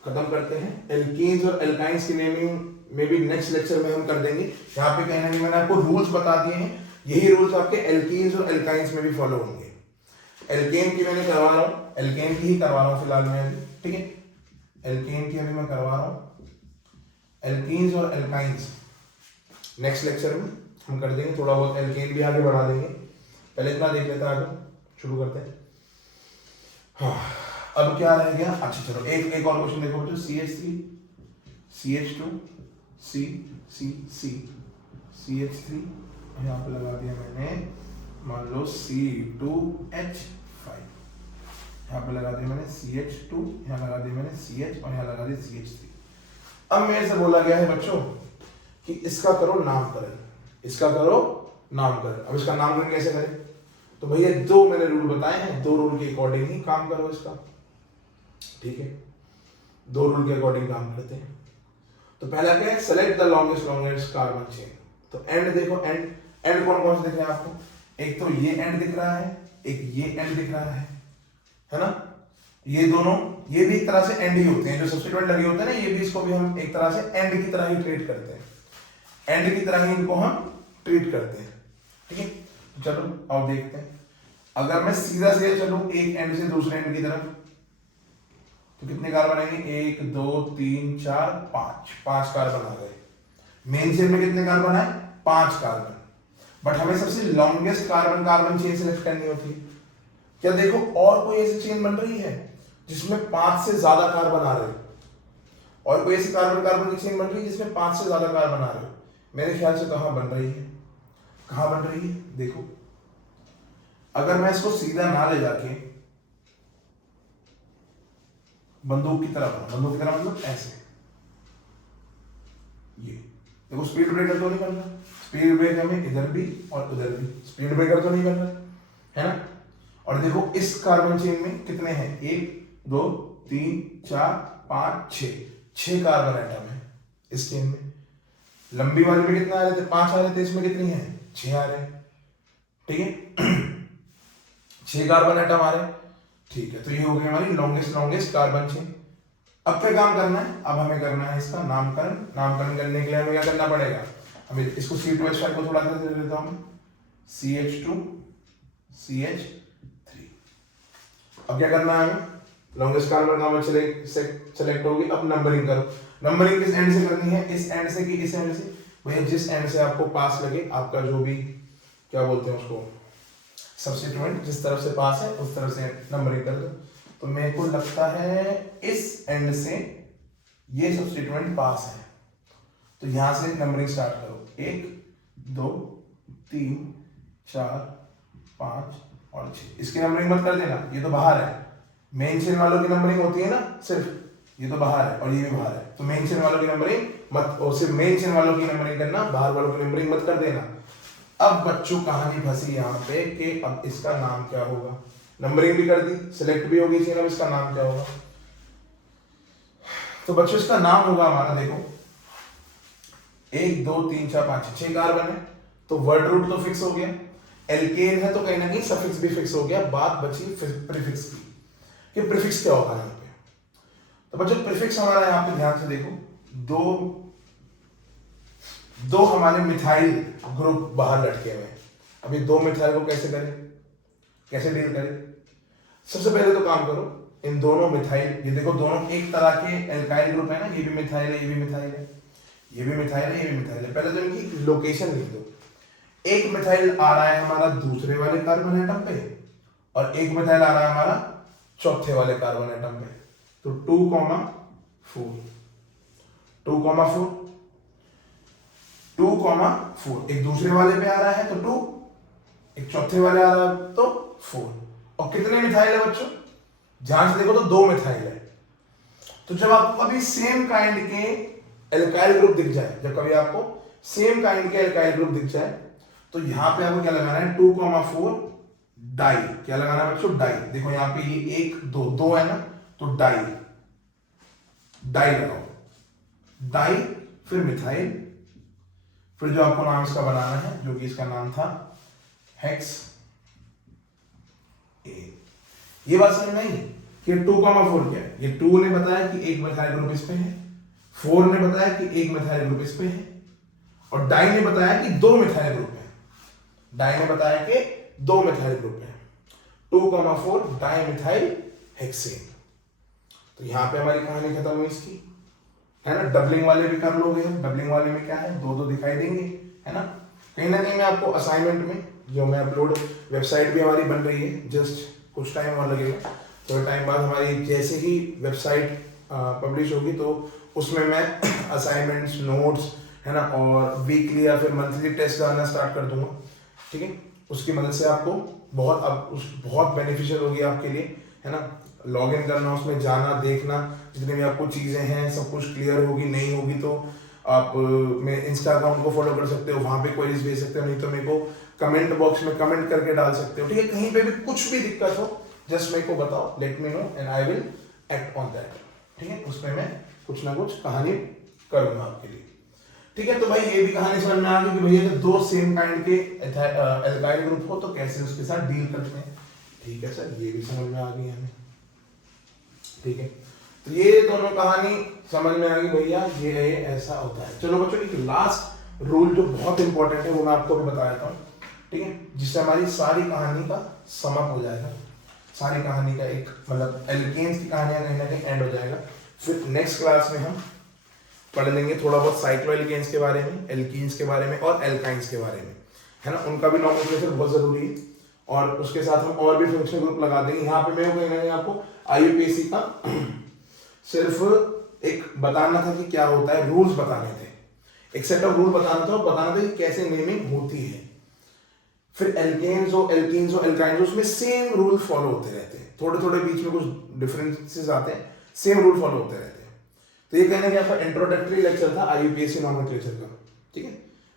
खत्म करते हैं। एल्कीन्स और एल्काइंस की नेमिंग में भी नेक्स्ट लेक्चर में हम कर देंगे। यहाँ पे कहीं ना कहीं मैंने आपको रूल्स बता दिए हैं, यही रूल्स आपके एल्कीन्स और एल्काइंस में भी फॉलो होंगे। एल्केन की मैंने करवा रहा हूँ, एल्केन की ही करवा रहा हूँ फिलहाल मैं, ठीक है, एल्केन की अभी मैं करवा रहा हूँ। एल्कीन्स और एल्काइंस नेक्स्ट लेक्चर में हम कर देंगे, थोड़ा बहुत एल्केन भी आगे बढ़ा देंगे। पहले इतना देख लेते हैं, आगे शुरू करते हैं। हाँ अब क्या रह गया, अच्छा चलो एक और क्वेश्चन देखो बच्चों, CH3 CH2 C C C CH3 यहाँ पे लगा दिया मैंने, मान लो C2H5, यहाँ पे लगा दिया मैंने CH2, यहाँ लगा दिया मैंने CH और यहाँ लगा दिया CH3। अब मेरे से बोला गया है बच्चों कि इसका करो नामकरण, इसका करो नामकरण। अब इसका नामकरण कैसे करें, तो भैया 2 मैंने रूल बताए हैं, 2 रूल के अकॉर्डिंग ही काम करो इसका, ठीक है, 2 रूल के अकॉर्डिंग काम करते हैं। तो पहला क्या है, select the longest carbon chain. तो एंड देखो, एंड कौन कौन से दिख रहे हैं आपको, एक तो ये एंड दिख रहा है, एक ये एंड दिख रहा है ना। ये दोनों, ये भी एक तरह से एंड ही होते हैं, जो सब्स्टिट्यूएंट लगे होते हैं ना, ये भी इसको भी हम एक तरह से एंड की तरह ही ट्रीट करते हैं, एंड की तरह ही इनको हम ट्रीट करते हैं, ठीक है। चलो अब देखते हैं, अगर मैं सीधा सीधा चलूं एक एंड से दूसरे एंड की तरफ, तो कितने कार्बन आएंगे, 1 2 3 4 5 कार्बन आ गए। मेन चेन में कितने कार्बन आए, 5 कार्बन। बट हमें सबसे लॉन्गेस्ट कार्बन चेन सिलेक्ट करनी होती है। क्या देखो और कोई ऐसी चेन बन रही है जिसमें 5 से ज्यादा कार्बन आ रहे हैं, और कोई ऐसी कार्बन की चेन बन रही है जिसमें 5 से ज्यादा कार्बन आ रहे हो, मेरे ख्याल से कहां बन रही है, कहां बन रही है, देखो अगर मैं इसको सीधा ना ले जाके बंदूक की तरह बना, बंदूक की तरह मतलब ऐसे, ये देखो स्पीड ब्रेकर तो नहीं बन रहा, स्पीड ब्रेकर में इधर भी और उधर भी स्पीड ब्रेकर तो नहीं बन रहा है ना। और देखो इस कार्बन चेन में कितने हैं, 1 2 3 4 5 6 कार्बन एटम है इस चेन में। लंबी वाले में कितना आ रहे थे, 5 आ रहे थे, इसमें कितनी है, 6 आ रहे हैं, ठीक है। 6 कार्बन एटम आ रहे, ठीक है। तो ये हो गई हमारी लॉन्गेस्ट कार्बन चेन। अब पे काम करना है, अब हमें करना है इसका नामकरण करने के लिए हमें क्या करना पड़ेगा, हमें इसको C2H5 को थोड़ा सा दे देता हूं, CH2 CH3। अब क्या करना है, हमें लॉन्गेस्ट कार्बन नंबर सेलेक्ट होगी। अब नंबरिंग करो, नंबरिंग किस एंड से करनी है, इस एंड से कि इस एंड से, भैया जिस एंड से आपको पास लगे, आपका जो भी क्या बोलते हैं उसको, सब्स्टिट्यूएंट जिस तरफ से पास है उस तरफ से नंबरिंग कर दो। तो मेरे को लगता है इस एंड से ये सब्स्टिट्यूएंट पास है, तो यहां से नंबरिंग स्टार्ट करो, 1 2 3 4 5 और 6। इसकी नंबरिंग मत कर देना, ये तो बाहर है, मेन चेन वालों की नंबरिंग होती है ना सिर्फ, ये तो बाहर है और ये भी बाहर है, तो मेन चेन वालों की नंबरिंग मत, और सिर्फ मेन चेन वालों की नंबरिंग करना, बाहर वालों की नंबरिंग मत कर देना। अब बच्चों कहानी फंसी यहाँ पे कि अब इसका नाम क्या होगा, नंबरिंग भी कर दी, सिलेक्ट भी होगी चेन, अब इसका नाम क्या होगा। तो बच्चों इसका नाम होगा हमारा, देखो 1 2 3 4 5 6 कार्बन है, तो वर्ड रूट तो फिक्स हो गया, एल्केन है तो कहीं ना कहीं सफिक्स भी फिक्स हो गया, बात बची प्रीफिक्स की, कि प्रीफिक्स क्या होगा यहाँ पे। तो बच्चों प्रीफिक्स हमारा यहाँ पे ध्यान से देखो, दो हमारे मिथाइल ग्रुप बाहर लटके हुए हैं। अभी 2 मिथाइल को कैसे करें, कैसे डील करें, सबसे पहले तो काम करो, इन दोनों मिथाइल, ये देखो दोनों एक तरह के एल्काइल ग्रुप है ना, ये भी मिथाइल है, ये भी मिथाइल है, ये भी मिथाइल है, ये भी मिथाइल है। पहले तो इनकी लोकेशन लिख दो, एक मिथाइल आ रहा है हमारा दूसरे वाले कार्बन एटम पे, और एक मिथाइल आ रहा है हमारा चौथे वाले कार्बन एटम पे। तो 2,4 2,4 एक दूसरे वाले पे आ रहा है तो 2, एक चौथे वाले आ रहा है तो 4। और कितने मिथाइल है बच्चों, ध्यान से देखो तो 2 मिथाइल है। तो जब आपको कभी सेम काइंड के एल्काइल ग्रुप दिख जाए, जब कभी आपको सेम काइंड के एल्काइल ग्रुप दिख जाए, तो यहां पे आपको क्या लगाना है, 2,4 डाई, क्या लगाना है बच्चों, डाई। देखो यहाँ पे ये 1 2 है ना, तो डाई लगाओ, डाई, फिर मिथाइल, फिर जो आपको नाम इसका बनाना है, जो कि इसका नाम था हेक्स ए। ये बात समझ में आई कि 2,4 क्या है, ये 2 ने बताया कि एक मिथाइल ग्रुप इस पे है, 4 ने बताया कि एक मिथाइल ग्रुप इस पे है, और डाई ने बताया कि 2 मिथाइल ग्रुप है, डाई ने बताया कि 2 मिथाइल ग्रुप है। 2,4 डाई मिथाइल हेक्सेन। तो यहां पे हमारी कहानी खत्म हुई इसकी, है ना। डबलिंग वाले भी कर लोगे, डबलिंग वाले में क्या है, 2 दिखाई देंगे, है ना। कहीं ना कहीं मैं आपको असाइनमेंट में जो मैं अपलोड, वेबसाइट भी हमारी बन रही है, जस्ट कुछ टाइम और लगेगा, थोड़े टाइम बाद हमारी जैसे ही वेबसाइट पब्लिश होगी तो उसमें मैं असाइनमेंट्स, नोट्स, है ना, और वीकली या फिर मंथली टेस्ट डालना स्टार्ट कर दूंगा, ठीक है। उसकी मदद से आपको बहुत बेनिफिशियल होगी आपके लिए, है ना। लॉग इन करना, उसमें जाना, देखना, जितने भी आपको चीज़ें हैं सब कुछ क्लियर होगी, नहीं होगी तो आप मेरे इंस्टा अकाउंट को फॉलो कर सकते हो, वहाँ पे क्वेरीज भेज सकते हो, नहीं तो मेरे को कमेंट बॉक्स में कमेंट करके डाल सकते हो, ठीक है। कहीं पे भी कुछ भी दिक्कत हो जस्ट मेरे को बताओ, let me know and I will act on that, ठीक है। उसमें मैं कुछ ना कुछ कहानी करूँगा आपके लिए, ठीक है। तो भाई ये भी कहानी समझ में आ गई कि भैया जब 2 सेम काइंड के एल्काइल ग्रुप हो तो कैसे उसके साथ डील करते हैं, ठीक है सर, ये भी समझ में आ गई हमें, ठीक है। तो ये दोनों कहानी समझ में आ गई भैया, ये ऐसा होता है। चलो बच्चों, एक लास्ट रूल जो बहुत इंपॉर्टेंट है वो मैं आपको भी बता देता हूँ, ठीक है, जिससे हमारी सारी कहानी का समअप हो जाएगा, सारी कहानी का एक मतलब एल्केन्स की कहानियां कहीं ना कहीं एंड हो जाएगा। फिर नेक्स्ट क्लास में हम पढ़ लेंगे थोड़ा बहुत साइक्लो एल्केन्स के बारे में, एल्कीन्स के बारे में और एल्काइंस के बारे में, है ना। उनका भी नॉमेनक्लेचर बहुत जरूरी है, और उसके साथ हम और भी फंक्शनल ग्रुप लगा देंगे। यहाँ पे मैं कहीं ना कहीं आपको IUPAC का सिर्फ एक बताना था कि क्या होता है, रूल्स बताने थे, एक सेट ऑफ रूल बताना था कि कैसे नेमिंग होती है। फिर एल्केन्स हो, एल्कीन्स हो, एल्काइंस हो, उसमें सेम रूल फॉलो होते रहते हैं, थोड़े थोड़े बीच में कुछ डिफरेंसेस आते हैं, सेम रूल फॉलो होते रहते हैं। तो ये कहने का आपका इंट्रोडक्टरी लेक्चर था IUPAC नॉमेनक्लेचर का, ठीक है।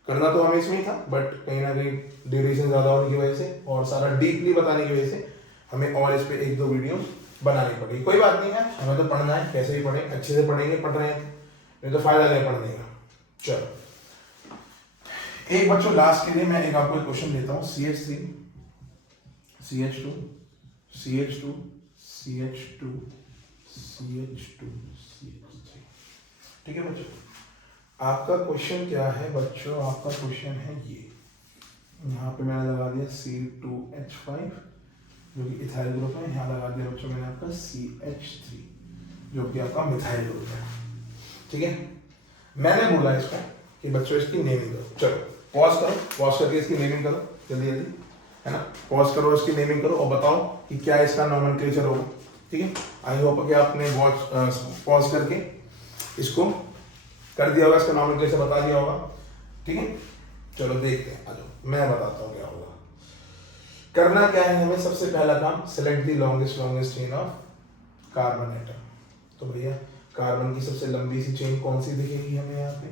करना तो हमें इसमें ही था, बट कहीं ना कहीं ड्यूरेशन ज़्यादा होने की वजह से और सारा डीपली बताने की वजह से हमें और इस पर 1-2 वीडियोस बनानी पड़ेगी। कोई बात नहीं है, हमें तो पढ़ना है, कैसे ही पढ़ें, अच्छे से पढ़ेंगे, पढ़ रहे हैं, नहीं तो फायदा नहीं पढ़ने का। चलो एक बच्चों लास्ट के लिए मैं एक आपको क्वेश्चन देता हूँ, CH3 CH2 CH2 CH2 CH2 CH3, ठीक है बच्चों। आपका क्वेश्चन क्या है बच्चों, आपका क्वेश्चन है ये, यहाँ पे मैंने लगा दिया C2H5 जो कि इथाइल ग्रुप है, यहाँ लगा दिया बच्चों मैंने आपका CH3 जो कि आपका मिथाइल ग्रुप है, ठीक है। मैंने बोला इसको कि बच्चों इसकी नेमिंग करो, चलो पॉज करो, पॉज करके इसकी नेमिंग करो जल्दी जल्दी, है ना, पॉज करो, इसकी नेमिंग करो और बताओ कि क्या इसका नॉमेनक्लेचर होगा, ठीक है। आई होप कि आपने पॉज करके इसको कर दिया होगा, इसका नॉमेनक्लेचर बता दिया होगा, ठीक है। चलो देखते हैं, आ जाओ मैं बताता हूँ क्या होगा। करना क्या है हमें, सबसे पहला काम select the longest chain of carbon atom. तो भैया कार्बन की सबसे लंबी सी चेन कौन सी दिखेगी हमें यहाँ पे,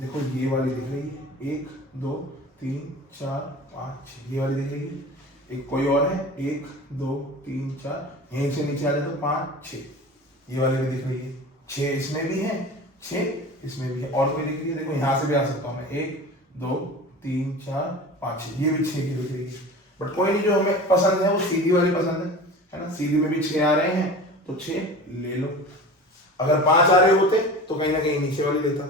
देखो ये वाली दिख रही है, 1 2 3 4 5 6, ये वाली दिखेगी। एक कोई और है, 1 2 3 4, यहीं से नीचे आ जाए तो 5 6, ये वाली भी दिख रही है, 6 इसमें भी है, 6 इसमें भी है, और कोई दिख रही है, देखो यहाँ से भी आ सकता हूँ मैं, 1 2 3 4 5 6, ये भी 6 की दिख रही है। बट कोई नहीं, जो हमें पसंद है वो सीधी वाली पसंद है ना, सीधी में भी 6 आ रहे हैं तो 6 ले लो। अगर 5 आ रहे होते तो कहीं ना कहीं नीचे वाली लेता,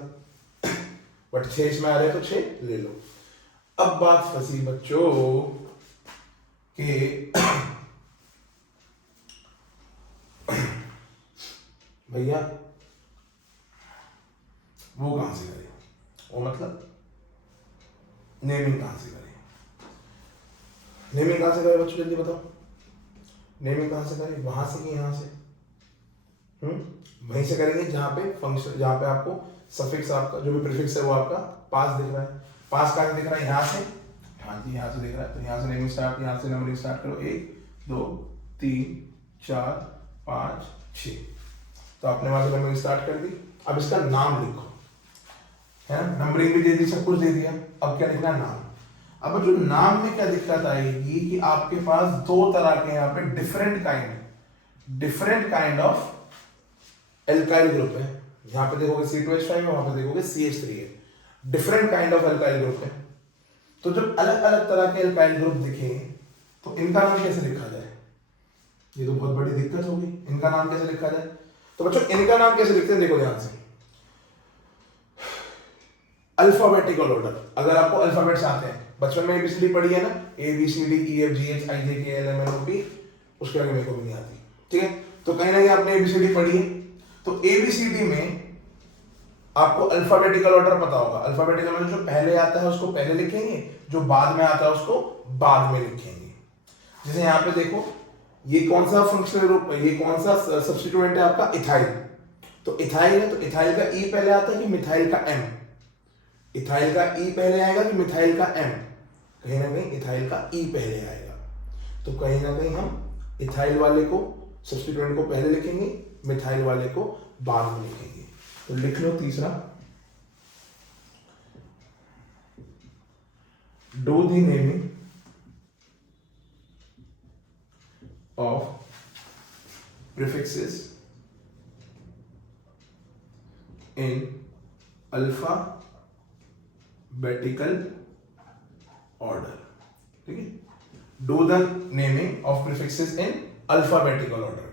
बट 6 इसमें आ रहे तो 6 ले लो। अब बात फंसी बच्चों कि भैया वो कहां से करें, वो मतलब नेमिंग कहां से करें, नेमिंग कहां से करें बच्चों जल्दी बताओ, नेमिंग कहां से करें, वहां से कि यहां से, वहीं से करेंगे जहां पे फंक्शन, जहां पे आपको सफिक्स आपका जो भी प्रीफिक्स है वो आपका पास दिख रहा है। पास कहां दिख रहा है, यहाँ से, हाँ जी यहाँ से दिख रहा है, तो यहाँ से नेमिंग स्टार्ट, यहाँ से नंबरिंग स्टार्ट करो, 1 2 3 4 5 6, तो आपने वहां से नंबरिंग स्टार्ट कर दी। अब इसका नाम लिखो, है ना, नंबरिंग भी दे दी, सब कुछ दे दिया, अब क्या लिखना, नाम। अब जो नाम में क्या दिक्कत आएगी कि आपके पास दो तरह के यहाँ पे different kind of alkyl group है, यहाँ पे देखोगे C2H5 है, वहां पे देखोगे CH3 है, different kind of alkyl group है। तो जब अलग अलग तरह के एल्काइल ग्रुप दिखें तो इनका नाम कैसे लिखा जाए, ये तो बहुत बड़ी दिक्कत होगी, इनका नाम कैसे लिखा जाए। तो बच्चों इनका नाम कैसे लिखते हैं, देखो ध्यान से, अल्फाबेटिकल ऑर्डर। अगर आपको अल्फाबेट्स आते हैं, बचपन में ABCD पढ़ी है ना, ABCDEFGHIJKLMNOP, उसके आगे मेरे को भी नहीं आती, ठीक है। तो कहीं ना कहीं आपने ABCD पढ़ी है, तो ABCD में आपको अल्फाबेटिकल ऑर्डर पता होगा। अल्फाबेटिकल ऑर्डर जो पहले आता है उसको पहले लिखेंगे, जो बाद में आता है उसको बाद में लिखेंगे। जैसे यहाँ पे देखो, ये कौन सा फंक्शनल ग्रुप, ये कौन सा सब्स्टिट्यूएंट है आपका, इथाइल। तो इथाइल है, तो इथाइल का ई पहले आता है कि मिथाइल का एम, इथाइल का ई पहले आएगा कि मिथाइल का एम, कहीं ना कहीं इथाइल का ई पहले आएगा। तो कहीं ना कहीं हम इथाइल वाले को सब्स्टिट्यूएंट को पहले लिखेंगे, मिथाइल वाले को बाद में लिखेंगे। तो लिख लो तीसरा, do the naming of prefixes in alphabetical order, ठीक है। Do the naming of prefixes in alphabetical order.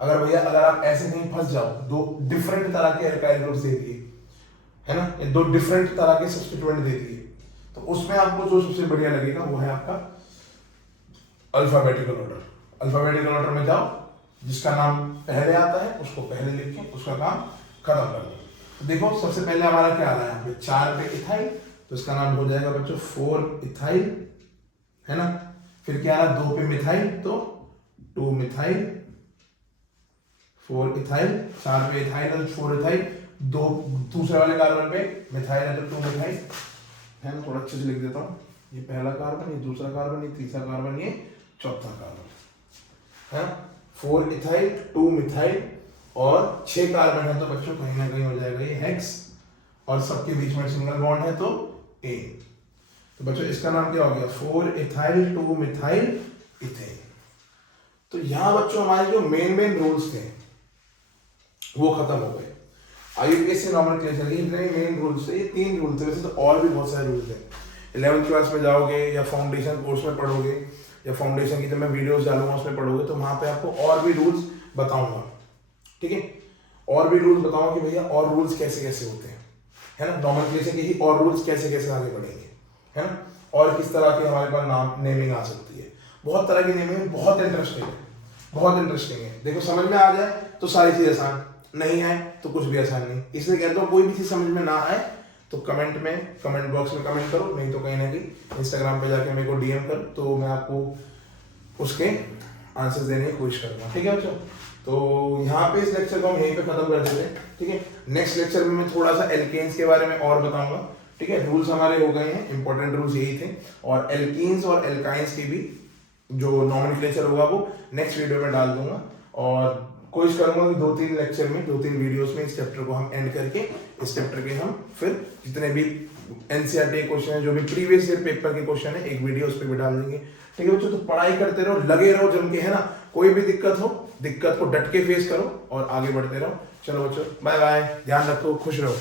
अगर भैया अगर आप ऐसे नहीं फंस जाओ, दो डिफरेंट तरह के एल्काइल ग्रुप्स दे दिए, है ना, ये दो डिफरेंट तरह के सब्स्टिट्यूएंट दे दिए, तो उसमें आपको जो सबसे बढ़िया लगेगा वो है आपका अल्फाबेटिकल ऑर्डर। अल्फाबेटिकल ऑर्डर में जाओ, जिसका नाम पहले आता है उसको पहले लिख के उसका काम खत्म कर दो। तो देखो सबसे पहले हमारा क्या आ रहा है यहाँ पे, 4 पे इथाइल, तो इसका नाम हो जाएगा बच्चों 4 इथाइल, है ना। फिर क्या आ रहा, 2 पे मिथाइल तो 2 मिथाइल, 4 इथाइल, 4 पे इथाइल और 4 इथाइल, दो दूसरे वाले कार्बन पे मिथाइल है तो 2 मिथाइल, है ना। थोड़ा अच्छे से लिख देता हूँ, ये पहला कार्बन, ये दूसरा कार्बन, ये तीसरा कार्बन, ये चौथा कार्बन, है ना। 4 इथाइल 2 मिथाइल और 6 कार्बन है तो बच्चों कहीं ना कहीं हो जाएगा ये हेक्स, और सबके बीच में सिंगल बॉन्ड है तो A। तो बच्चों इसका नाम क्या हो गया, 4 इथाइल 2 मिथाइल इथेन। तो यहां बच्चों हमारे जो मेन रूल्स थे वो खत्म हो गए। IUPAC नॉमेनक्लेचर के इतने मेन रूल्स थे, ये 3 रूल थे, वैसे तो और भी बहुत सारे रूल्स थे। 11th क्लास में जाओगे या फाउंडेशन कोर्स में पढ़ोगे या फाउंडेशन की जब मैं वीडियोस डालूंगा उसमें पढ़ोगे तो वहां पे आपको और भी रूल्स बताऊंगा, ठीक है, और भी रूल्स बताऊंगा कि भैया और रूल्स कैसे कैसे होते हैं, है ना, नॉमेनक्लेचर के ही और रूल्स कैसे कैसे आगे बढ़ेंगे, है ना, और किस तरह की हमारे पास नाम नेमिंग आ सकती है, बहुत तरह की नेमिंग, बहुत इंटरेस्टिंग है, बहुत इंटरेस्टिंग है। देखो समझ में आ जाए तो सारी चीज आसान, नहीं आए तो कुछ भी आसान नहीं, इसलिए कहता हूँ कोई भी चीज समझ में ना आए तो कमेंट बॉक्स में कमेंट करो, नहीं तो कहीं ना कहीं इंस्टाग्राम पे जाके मेरे को डीएम करो, तो मैं आपको उसके आंसर्स देने की कोशिश करूंगा, ठीक है बच्चों। तो यहाँ पे इस लेक्चर को हम यहीं पे खत्म कर देते हैं, ठीक है। नेक्स्ट लेक्चर में मैं थोड़ा सा एल्केन्स के बारे में और बताऊंगा, ठीक है। रूल्स हमारे हो गए हैं, इंपॉर्टेंट रूल्स यही थे, और एल्कीन्स और एल्काइंस की भी जो नॉमेनक्लेचर होगा वो नेक्स्ट वीडियो में डाल दूंगा, और कोशिश करूंगा कि 2-3 लेक्चर में 2-3 वीडियोस में इस चैप्टर को हम एंड करके इस चैप्टर के हम फिर जितने भी एनसीईआरटी क्वेश्चन है, जो भी प्रीवियस ईयर पेपर के क्वेश्चन है, एक वीडियो उस पर भी डाल देंगे, ठीक है बच्चों। तो पढ़ाई करते रहो, लगे रहो जम के, है ना, कोई भी दिक्कत हो, दिक्कत को डट के फेस करो और आगे बढ़ते रहो। चलो बच्चों, बाय बाय, ध्यान रखो, खुश रहो।